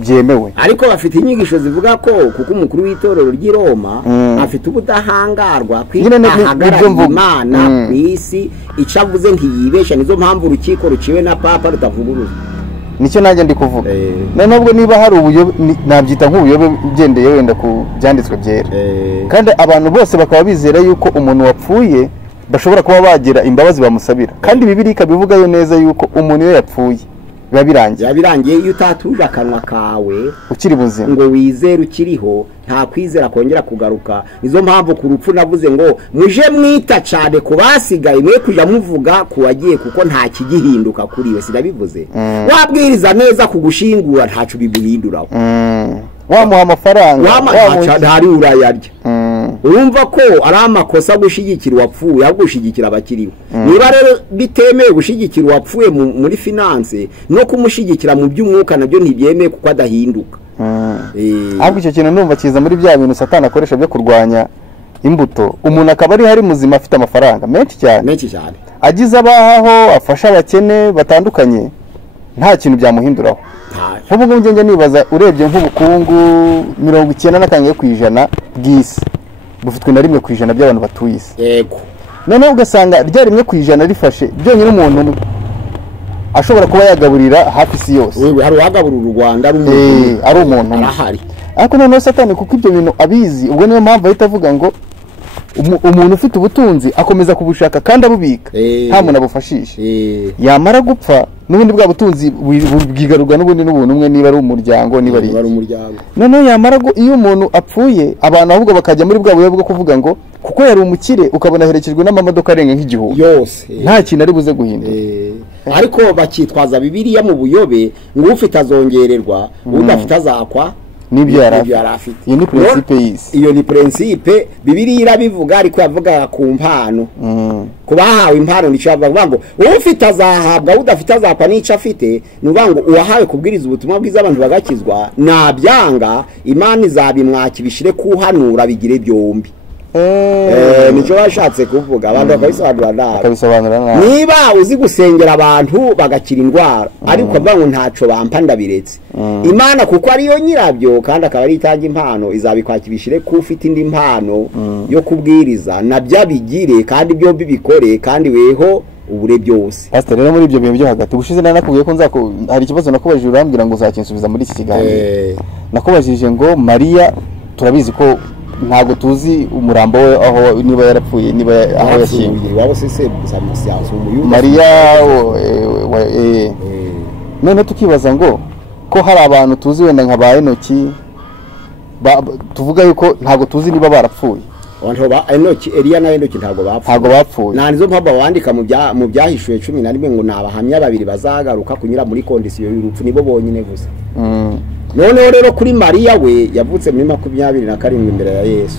byemewe, ariko bafite inyigisho zivuga ko kuko umukuru w'itorero ry'i Roma afite ubudahangarwa kw'ahagarara Imana ku isi, icyo avuze ntiyibesha. Nizo mpamvu urukiko ruciwe na papa rutavuguruza. Nicyo nanjye ndi kuvuga. Nubwo niba hari ubuyobe nabyita nk'ubuyobe ugendeye wenda ku byanditswe byera, kandi abantu bose bakaba bizera yuko umuntu wapfuye bashobora kuba bagira imbabazi bamusabira, kandi Bibiliya ikabivugayo neza yuko umuntu iyo yapfuye biba birangiye. Iyo utatuje akanwa kawe ukiri buzima ngo wizere ukiriho, nta kwizera kongera kugaruka. Nizo mpamvu ku rupfu navuze ngo muje mwita cyane ku basigaye, mwe kuja muvuga ku wagiye, kuko nta kigihinduka kuri we. Sinabivuze wabwiriza neza kugushingura ntacu biguhinduraho, wamuha amafaranga ntari urayarya. Urumva ko ari amakosa gushigikira uwapfuye ahubwo gushigikira abakiriho. Niba rero bitemewe gushigikira uwapfuye muri finance no kumushigikira mu by'umwuka nabyo ntibyemeye kuko adahinduka. Ahubwo icyo kintu numva kiza muri bya bintu Satani akoresha byo kurwanya imbuto. Umuntu akaba ari muzima afite amafaranga menshi cyane, agize abaho afasha abakene batandukanye, nta kintu byamuhinduraho. Nk'ubu njye nibaza urebye nk'ubukungu 99% bw'isi bufitwe na 1% by'abantu batuye isi. Yego. Noneho ugasanga rya 1% rifashe byonyine umuntu umwe ashobora kuba yagaburira hafi isi yose. Hari uwagaburira u Rwanda ari umuntu arahari. Ariko noneho Satani kuko ibyo bintu abizi, ubwo niyo mpamvu ahita avuga ngo umuntu ufite ubutunzi akomeza kubushaka kandi abubika nta muntu abufashisha. Yamara gupfa n'ubundi bwa butunzi bwigarurwa n'ubundi n'ubuntu umwe, niba ari umuryango niba ari umuryango. Noneho yamara iyo umuntu apfuye abantu ahubwo bakajya muri bwa buyobe bwo kuvuga ngo kuko yari umukire ukabona herekejwe n'amamodoka arenga nk'igihumbi yose, nta kintu ari buze guhindura. Ariko bakitwaza Bibiliya mu buyobe ngo ufite azongererwa, udafite azakwa nibyo yarafite. Iyo ni principe y'isi, iyo ni principe Bibiliya irabivuga, ariko yavuga ku mpano. Kubahawe impano nico bavuga ngo ufite azahabwa, udafite azakwa nico afite. Nuvuga ngo uwahawe kubwiriza ubutumwa bwiza abantu bagakizwa, nabyanga Imana izabimwaki bishire kuhanura bigire byombi. Nico bashatse kuvuga abantu bakabisobanura nabi. Niba uzi gusengera abantu bagakira indwara, ariko bavuga ngo ntaco bampa ndabiretse, Imana kuko ariyo nyirabyo kandi akaba ari itanga impano, izabikwakibishire ko ufite indi impano yo kubwiriza nabyo bigire kandi byo bibikore kandi weho ubure byose. Pastor rero muri ibyo bintu byo hagati ubushize nakubwiye ko hari ikibazo nakubajije urambwira ngo uzakinsubiza muri iki kiganiro. Nakubajije ngo Maria turabizi ko ntago tuzi umurambo we aho niba yarapfuye niba aho yashyinguwe. Wabo sese samusyazo umuyuda Maria none tukibaza ngo ko hari abantu tuzi wenda nka ba Enoki tuvuga yuko ntago tuzi niba barapfuye. Abantu ba Enoki, Eliya na Enoki ntago bapfuye. Na nizo mpamvu bandika mu byahishuye 11 ngo nabahamya babiri bazagaruka kunyura muri kondisiyo y'urupfu, nibo bonyine gusa. Noneho rero kuri Maria we yavutse muri 27 imbere ya Yesu,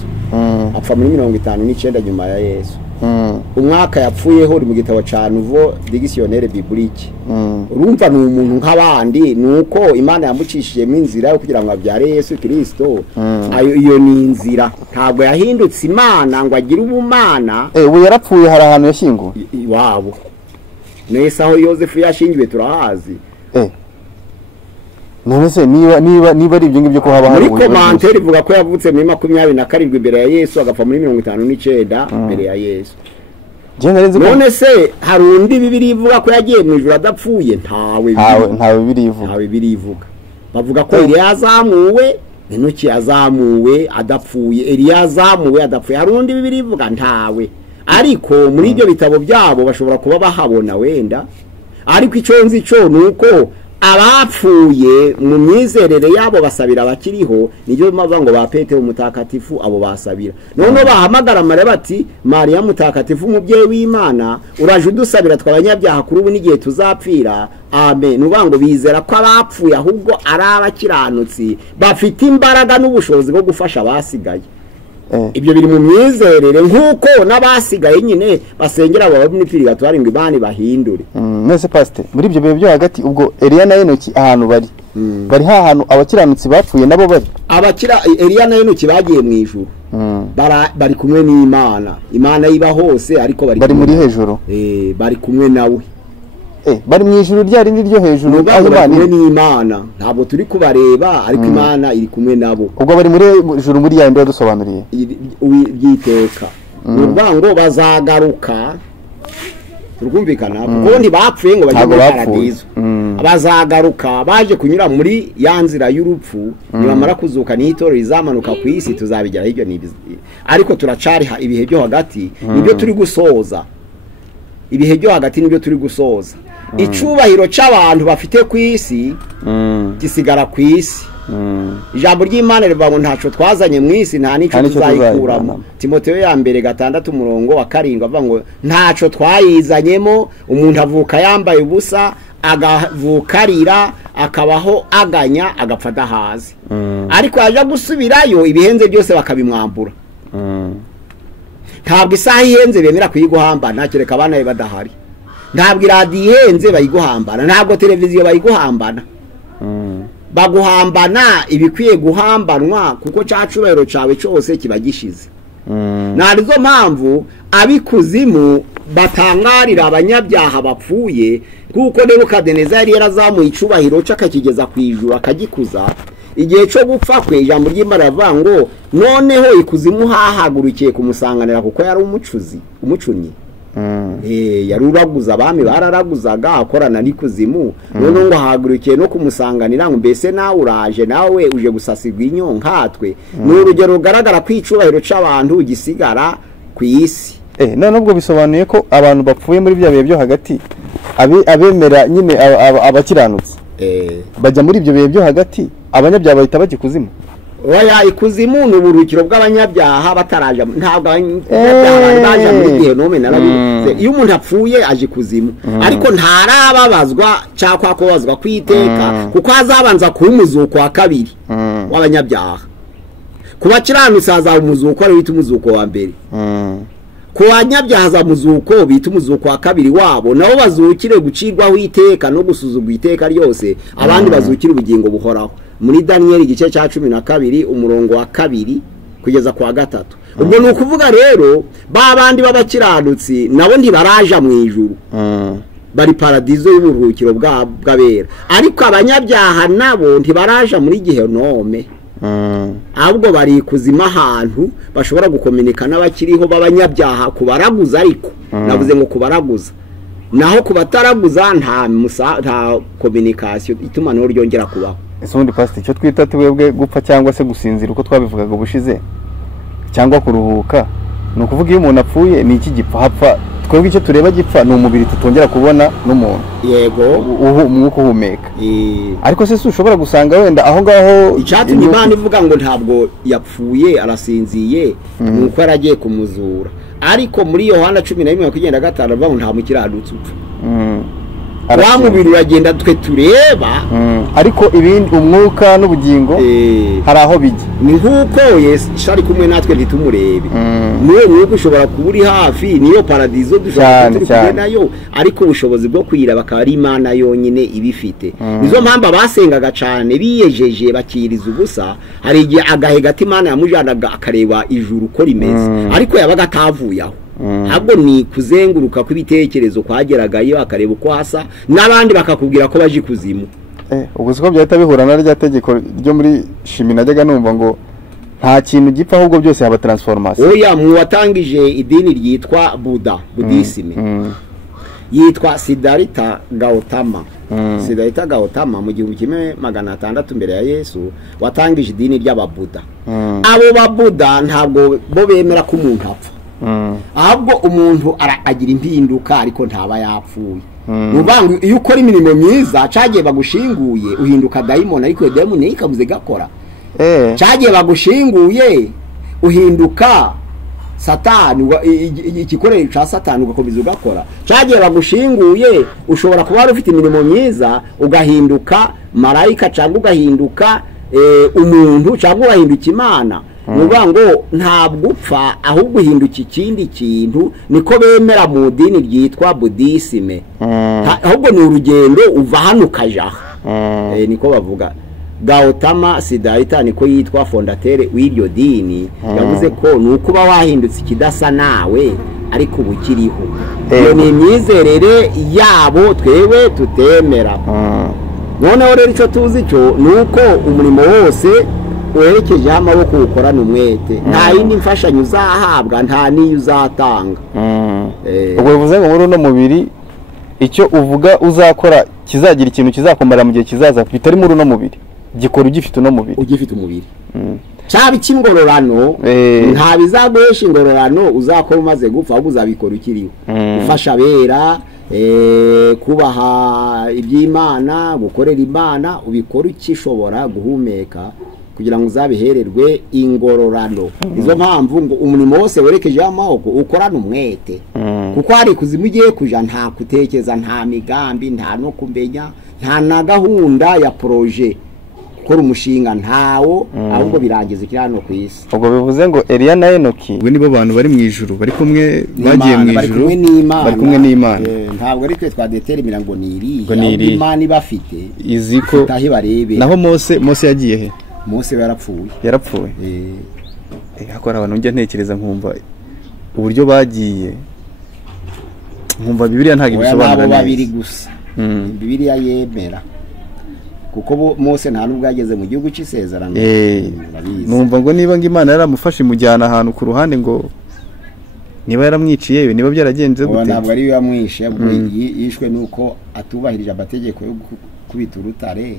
apfa muri 59 nyuma ya Yesu. Umwaka yapfuyeho uri mu gitabo ca Nouveau Dictionnaire Biblique. Urumva ni umuntu nk'abandi, nuko Imana yamucishije mu inzira yo kugira ngo abyare Yesu Kristo. Iyo ni inzira, ntabwo yahindutse Imana ngo agire ubumana. We yarapfuye, hari ahantu yashyinguwe iwabo. Nese aho Yosefu yashingiwe turahazi. none se niba ari ibyo ngibyo ko haba muri commentaire ivuga ko yavutse muri 27 imbere ya Yesu agapfa muri 59 imbere ya Yesu. None se hari undi bibiri ivuga ko yagiye mu ijuru adapfuye? Ntawe bibiri ivuga. Bavuga ko Eliya yazamuwe, Enoki yazamuwe adapfuye, Eliya yazamuwe adapfuye. Hari undi bibiri ivuga? Ntawe. Ariko muri ibyo bitabo byabo bashobora kuba bahabona wenda. Ariko icyo nzi cyo nuko abapfuye mu myizerere yabo basabira abakiriho, niyo mpamvu ngo ba Petero mutakatifu abo basabira. None bahamagara Mariya bati, Mariya mutakatifu umubyeyi w'Imana, uraje udusabira tw'abanyabyaha kuri ubu n'igihe tuzapfira. Amen. Nubango bizera ko abapfuye ahubwo ari abakiranutsi bafite imbaraga n'ubushobozi bwo gufasha abasigaye. Ibyo biri mu myizerere nk'uko n'abasigaye nyine basengera abo b'imipiriga twaringa ibani bahindure. Nese pastor muri ibyo bihe byo hagati ubwo Eliya na Enoki ahantu bari hahantu abakiranutsi bapfuye nabo bari Eliya na Enoki bagiye mu ijuru. Bari kumwe n'Imana. Imana iba hose ariko bari muri hejuru. Bari kumwe nawe. Bari mu ijuru ryari niryo hejuru aho n'Imana ntabwo turi kubareba ariko Imana iri kumwe nabo. Ubwo bari muri ijuru muri ya ndo dusobanuriye byiteka. Nubango bazagaruka turumvikana kuko ntibapfuye ngo bajye muri paradizo. Bazagaruka baje kunyura muri ya nzira y'urupfu nibamara kuzuka n'itoro rizamanuka ku isi tuzabigera hiryo ariko turacari ibihe byo hagati nibyo turi gusoza. Ibihe byo hagati nibyo turi gusoza. Icubahiro c'abantu bafite ku isi gisigara ku isi. Ijambo ry'Imana rivuga ngo ntaco twazanye mu isi nta nico tuzayikuramo. Timoteyo ya mbere 6:7 avuga ngo ntaco twayizanyemo, umuntu avuka yambaye ubusa agavukarira akabaho aganya agapfa dahazi. Ariko yaje gusubirayo ibihenze byose bakabimwambura. Ntabwo isaha ihenze bemera kuyiguhambana kereka abana badahari. Ntabwo iradiyo ihenze bayiguhambana, ntabwo televiziyo bayiguhambana. Baguhambana ibikwiye guhambanwa kuko cacubahiro cawe cyose kiba gishize. Narizo mpamvu abikuzimu batangarira abanyabyaha bapfuye kuko Nebukadineza yari yarazamuye icubahiro c'akakigeza kwijuru akagikuza. Igihe cyo gupfa kwe ijambo ry'Imana rivuga ngo noneho ikuzimu hahagurukiye kumusanganira kuko yari umucunyi. Yari uraguza abami bararaguzaga akorana n'ikuzimu. None ngo hahagurukiye no kumusanganira ngo mbese nawe uraje nawe uje gusasirwa inyo nkatwe. Ni urugero rugaragara kwicubahiro c'abantu gisigara ku isi. None ubwo bisobanuye ko abantu bapfuye muri bya bihe byo hagati abemera nyine abakiranutsi bajya muri ibyo bihe byo hagati abanyabyaha bahita bagikuzimu. Oya ikuzimu n'uburukiro bw'abanyabyaha bataraje ntabwo abanyabyaha baje muri gihe nome narabize. Iyo umuntu apfuye aje kuzimu ariko ntarababazwa cyakwa kubazwa kwiteka kuko azabanza kuumuzuko wa kabiri w'abanyabyaha. Kuba kiranutse azabumuzuko ari bita umuzuko wa mbere. Ku banyabyaha za muzuko bita umuzuko wa kabiri wabo nabo bazukire gucirwaho iteka no gusuzugwa iteka ryose abandi bazukira ubugingo buhoraho. Muri Daniel igice cya 12 umurongo wa 2 kugeza kwa 3. Ubwo nukuvuga rero babandi babakiranutsi nabo ntibaraja mu ijuru. Bari paradizo y'uburuhukiro bw'abera. Ariko abanyabyaha nabo ntibaraja muri gihenome. Ahubwo bari kuzima ahantu bashobora gukominika n'abakiriho babanyabyaha kubaraguza ariko navuze ngo kubaraguza. Naho kubataraguza nta communication ituma no ryongera kubaho. Ubundi pastor icyo twita twebwe gupfa cyangwa se gusinzira uko twabivugaga ubushize cyangwa kuruhuka no kuvuga iyo umuntu apfuye ni iki gipfa hapfa twebwe icyo tureba gipfa ni umubiri tutongera kubona n'umuntu. Yego umwuka uhumeka. Ariko se ushobora gusanga wenda aho ngaho icyatumye Imana ivuga ngo ntabwo yapfuye arasinziye nuko aragiye kumuzura. Ariko muri Yohana 11:15 avuga ngo nta mukiranutsi upfa. Wa mubiri uragenda twe tureba ariko ibindi umwuka n'ubugingo hari aho bijya. Ni nkuko Yesu ari kumwe natwe ntitumurebe. Niyo mwuka ushobora kuburi hafi niyo paradizo dushaka turi nayo ariko ubushobozi bwo kwira bakaba ari Imana yonyine ibifite. Nizo mpamba basengaga cyane biyejeje bakiriza ubusa. Hari igihe agahe gati Imana yamujanaga akareba ijuru ko rimeze ariko yabaga atavuye aho. Habwo ni kuzenguruka kw'ibitekerezo kwageragayo akareba uko hasa n'abandi bakakubwira ko baje kuzimu. ubwo siko byahita bihura na rya tegeko ryo muri shimi najyaga numva ngo nta kintu gipfa ahubwo byose haba transformation. Oya mu watangije idini ryitwa Buddhism yitwa Siddhartha Gautama. Siddhartha Gautama mu 1600 mbere ya Yesu watangije idini ry'ababuda. Abo babuda ntabwo bo bemera ko umuntu apfa. Ahubwo umuntu agira impinduka ariko ntaba yapfuye. Nubangu iyo ukora imirimo myiza cagiye bagushinguye uhinduka daimon ariko daimon ikabuze gakora. Cagiye bagushinguye uhinduka Satani igikorero ca Satani ugakomeza ugakora. Cagiye bagushinguye ushobora kuba ufite imirimo myiza ugahinduka marayika cyangwa ugahinduka umuntu cyangwa ugahinduka Imana. Nubango ntabwo upfa ahubwo uhinduka ikindi kintu niko bemera mu dini ryitwa Buddhism. Ahubwo ni urugendo uva hano ukaja. Niko bavuga. Gautama Siddhartha niko yitwa fondateur w'iryo dini yavuze ko nuko ba wahindutse ikidasa nawe ariko ubukiriho. Iyo ni imyizerere yabo twewe tutemera. Noneho rero icyo tuzi cyo nuko umurimo wose werekeje amaboko ukorana umwete nta yindi mfashanyo uzahabwa nta niyo uzatanga. Ubwo bivuze ngo muri no mubiri icyo uvuga uzakora kizagira ikintu kizakomara mu gihe kizaza bitari muri no mubiri gikora ugifite no mubiri ugifite umubiri cyaba ikingororano nta bizaguhesha ingororano uzakora umaze gupfa ahubwo uzabikora ukiriho ufasha bera kubaha iby'Imana gukorera Imana ubikora ukishobora guhumeka kugira ngo uzabihererwe ingororano. Izo mpamvu ngo umurimo wose werekeje amaboko ukorana umwete kuko hari kuzimu ugiye kuja nta kutekeza nta migambi nta no kumenya nta na gahunda ya projet gukora umushinga ntawo ahubwo birangiza kirano ku isi. Ubwo bivuze ngo Eliya na Enoki we nibo bantu bari mu ijuru bari kumwe bagiye mu ijuru bari kumwe n'Imana. Ntabwo ari twe twadetermina ngo ni Imana ibafite iziko tahi barebe. Naho Mose yagiye he? Mose yarapfuye. Akora abantu njya ntekereza nkumva uburyo bagiye nkumva Bibiliya ntago ibisobanura neza. Babiri gusa Bibiliya yemera kuko Mose nta nubwo yageze mu gihugu cy'isezerano. Numva ngo niba Imana yaramufashe mujyana ahantu ku ruhande ngo niba yaramwiciye niba byaragenze gute. Ntabwo ari yamwishe yishwe nuko atubahirije amategeko yo kubita urutare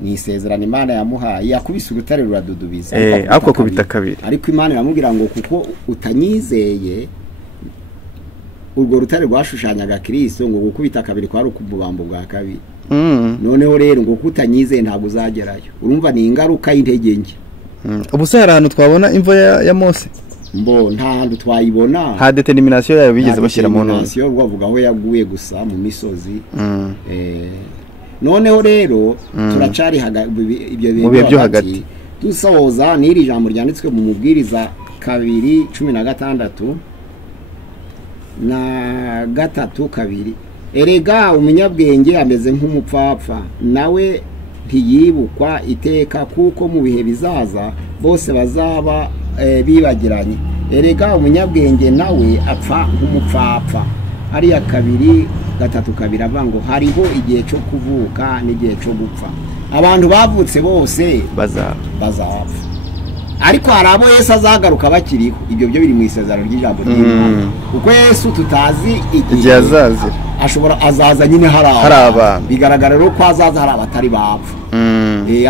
ni isezerano Imana yamuhaye yakubise urutare ruradudubiza akwa kubita kabiri ariko Imana iramubwira ngo kuko utanyizeye urwo rutare rwashushanyaga Kristo ngo gukubita kabiri kwa rukubambo bwa kabiri. Noneho rero ngo kutanyizeye ntabwo uzagerayo urumva ni ingaruka y'intege nke. Ubuse hari ahantu twabona imvo ya Mose nta hantu twayibona nta determination yayo bigeze bashyira mu ntoki bavuga aho yaguye gusa mu misozi. Noneho rero turacari ibyo byo hagati dusoza n'iri jambo ryanditswe mu mubwiriza 2:16 na 3:2 erega umunyabwenge ameze nk'umupfapfa nawe ntiyibukwa iteka kuko mu bihe bizaza bose bazaba bibagiranye. Erega umunyabwenge nawe apfa nk'umupfapfa. Ariya 2:3 avuga ngo hariho igihe cyo kuvuka n'igihe cyo gupfa. Abantu bavutse bose bazapfa ariko hari abo Yesu azagaruka bakiriho. Ibyo byo biri mu isezerano ry'ijambo ry'Imana kuko Yesu tutazi igihe azazira azaza nyine hari abantu bigaragara rero ko azaza hari abatari bapfa.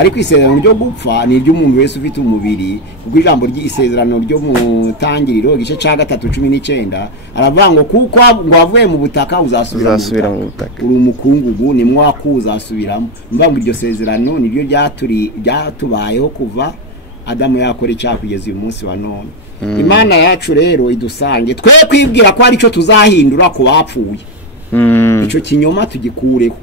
Ariko isezerano ryo gupfa ni ry'umuntu wese ufite umubiri kuko ijambo ry'isezerano ryo mu tangiriro igice ca 3:19 aravuga ngo kuko ngo avuye mu butaka uzasubira mu butaka uri umukungugu ni mwako uzasubiramo. Mbango iryo sezerano niryo ryatubayeho kuva Adamu yakora icyaha kugeza uyu munsi wa none. Imana yacu rero idusange twe kwibwira ko ari cyo tuzahindura ku bapfuye. Ico kinyoma tugikureho.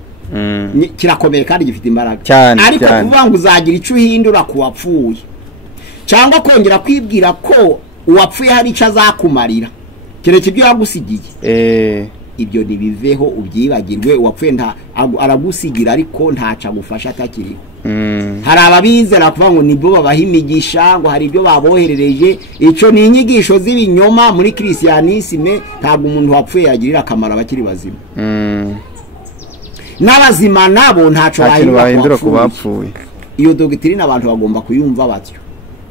Kirakomeye kandi gifite imbaraga. Ariko kuvuga ngo uzagira ico uhindura ku bapfuye cyangwa kongera kwibwira ko uwapfuye hari icyo azakumarira keretse ibyo yagusigiye. Ibyo nibiveho ubyibagirwe. Uwapfuye aragusigira ariko ntaca gufasha atakiriho. Hari ababizera kuvuga ngo nibwo babaha imigisha ngo hari ibyo baboherereje. Ico ni inyigisho z'ibinyoma muri Christianisme. Ntabwo umuntu wapfuye yagirira akamaro abakiri bazima. n'abazima nabo ntacyo nta kintu bahindura ku bapfuye. bapfuye. Iyo dogitirine abantu bagomba kuyumva batyo,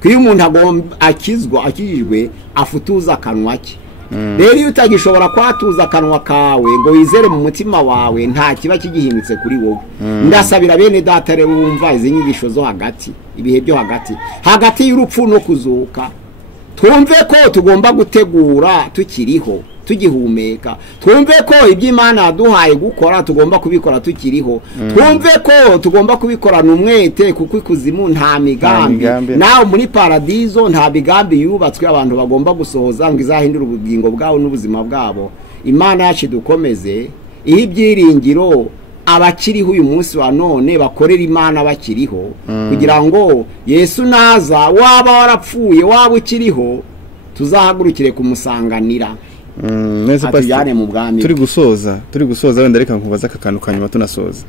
ko iyo umuntu akijijwe afutuza akanwa ke. Rero iyo utagishobora kwatuza akanwa kawe ngo wizere mu mutima wawe, nta kiba kigihindutse kuri wowe. Ndasabira bene data rero wumva izi nyigisho zo hagati, ibihe byo hagati y'urupfu no kuzuka, twumve ko tugomba gutegura tukiriho, tugihumeka. Twumve ko iby'Imana yaduhaye gukora tugomba kubikora tukiriho. Twumve ko tugomba kubikorana umwete, kuko ikuzimu nta migambi, nawe muri paradizo nta migambi yubatswe abantu bagomba gusohoza ngo izahindura ubugingo bwabo n'ubuzima bwabo. Imana yacu dukomeze ihe ibyiringiro abakiriho uyu munsi wa none bakorera Imana bakiriho, kugira ngo Yesu naza waba warapfuye waba ukiriho tuzahagurukire kumusanganira. Neza turi gusoza wenda reka nkubaza aka kantu kanyuma tunasoza.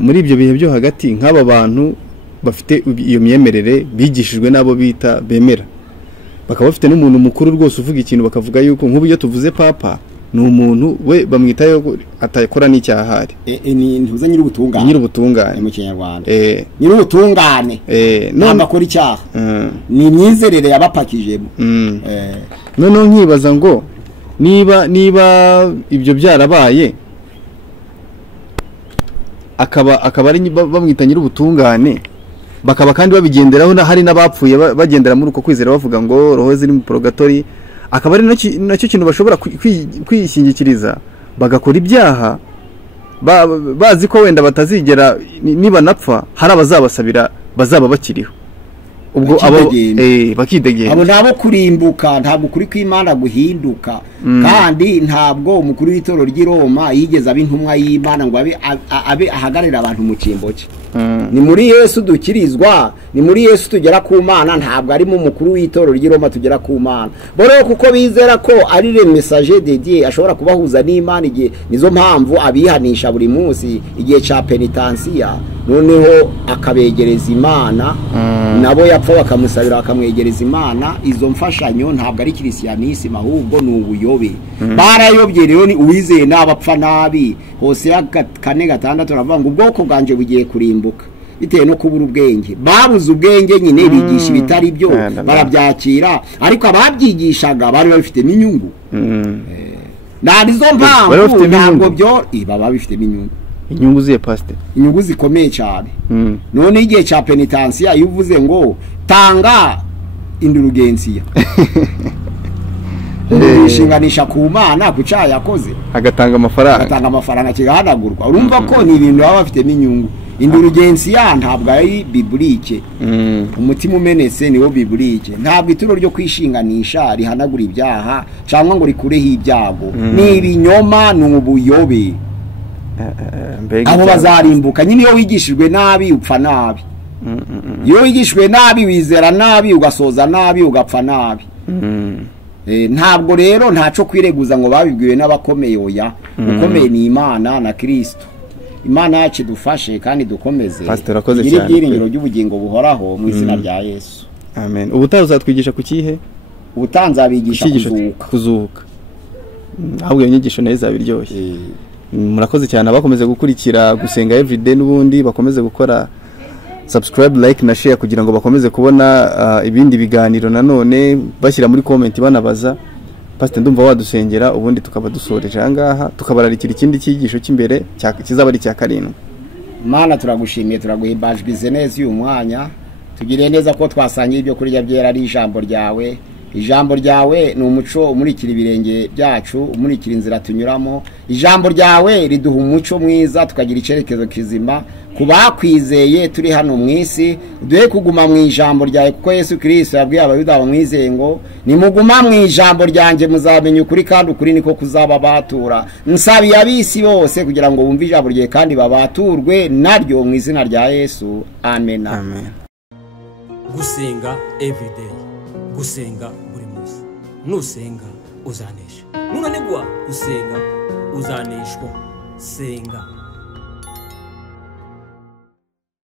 Muri ibyo bihe byo hagati nk'aba bantu bafite iyo myemerere bigishijwe nabo bita bemera, bakaba bafite n'umuntu mukuru rwose uvuga ikintu bakavuga yuko nk'ubu iyo tuvuze papa ni umuntu we bamwitayo atakora n'icyahari, ni ntuza nyir'ubutungane mu Kinyarwanda, nyir'ubutungane none akora icyaha, ni imyizerere yabapakijemo. Noneho nkibaza ngo niba ibyo byarabaye akaba ari bamwita nyir'ubutungane, bakaba kandi babigenderaho, hari n'abapfuye bagendera muri uko kwizera bavuga ngo roho ziri mu purgatori, akaba ari nacyo kintu bashobora kwishingikiriza bagakora ibyaha bazi ko wenda batazigera niba napfa hari abazabasabira bazaba bakiriho, ubwo abo bakidegera. Abo nabo kurimbuka, ntabwo kuri kw'Imana guhinduka, kandi ntabwo umukuru w'itoro ry'i Roma yigeze aba intumwa y'Imana ngo abe ahagararira abantu mu cyimbo cye. Ni muri Yesu dukirizwa, ni muri Yesu tugera ku Mana, ntabwo ari mu mukuru w'itoro ry'i Roma tugera ku Mana. Boro kuko bizera ko ari le message de Dieu ashobora kubahuza n'Imana, igihe nizo mpamvu abihanisha buri munsi igihe ca penitensiya, noneho akabegereza Imana, nabo yapfa bakamusabira bakamwegereza Imana. Izo mfashanyo ntabwo ari kirisiyanisime, ahubwo ni ubuyobe. Barayobye rero, ni uwizeye n'abapfa nabi. Hosea 4:6 turavuga ngo ubwoko bwanje bugiye kurimbuka bitewe no kubura ubwenge. Babuze ubwenge nyine, bigisha ibitari byo, barabyakira, ariko ababyigishaga bari babifitemo inyungu. Narizo mpamvu ntabwo byo baba bifitemo inyungu ziye pastor, inyungu zikomeye cyane. None igihe cya penitensiya iyo uvuze ngo tanga indurugensiya yishinganisha ku Mana ku cyaha yakoze, agatanga amafaranga kigahanagurwa, urumva ko ni ibintu baba bafitemo inyungu. Indurugensiya ntabwo ari biburike, umutima umenetse niwo biburike. Ntabwo ituro ryo kwishinganisha rihanagura ibyaha cyangwa ngo rikureho ibyago, ni ibinyoma, ni ubuyobe. Abo bazarimbuka nyine iyo wigishijwe nabi upfa nabi, iyo wigishijwe nabi wizera nabi ugasoza nabi ugapfa nabi. Ntabwo rero ntaco kwireguza ngo babibwiwe n'abakomeye, oya, ukomeye ni Imana na Kristo. Imana yacu dufashe kandi dukomeze kugira ibyiringiro by'ubugingo buhoraho mu izina rya Yesu, amen. Ubutaha uzatwigisha ku kihe? Ubutanza bigisha kuzuka. Ahubwo inyigisho nayo zabiryoshye. Murakoze cyane abakomeze gukurikira Gusenga Everyday, n'ubundi bakomeze gukora subscribe, like na share kugira ngo bakomeze kubona ibindi biganiro, nanone bashyira muri comment banabaza. Pastor ndumva wadusengera ubundi tukaba dusoreje ahangaha, tukabararikira ikindi cyigisho cy'imbere kizaba ari cya 7. Mana turagushimiye, turaguhimbajwe neza uyu mwanya, tugire neza ko twasangiye ibyo kurya byera ari ijambo ryawe. Ijambo ryawe ni umuco umurikira ibirenge byacu, umurikira inzira tunyuramo. Ijambo ryawe riduha umuco mwiza, tukagira icyerekezo kizima. Kubakwizeye turi hano mu isi, duhe kuguma mu ijambo ryawe, kuko Yesu Kristo yabwiye abayuda bamwizeye ngo nimuguma mu ijambo ryanjye muzamenya ukuri, kandi ukuri niko kuzababatura. Nsabiye abisi bose kugira ngo bumve ijambo ryawe kandi babaturwe naryo mu izina rya Yesu, amen. Gusenga everyday, gusenga buri munsi. Nusenga uzanesha, nunanigwa gusenga uzaneshwa. Senga.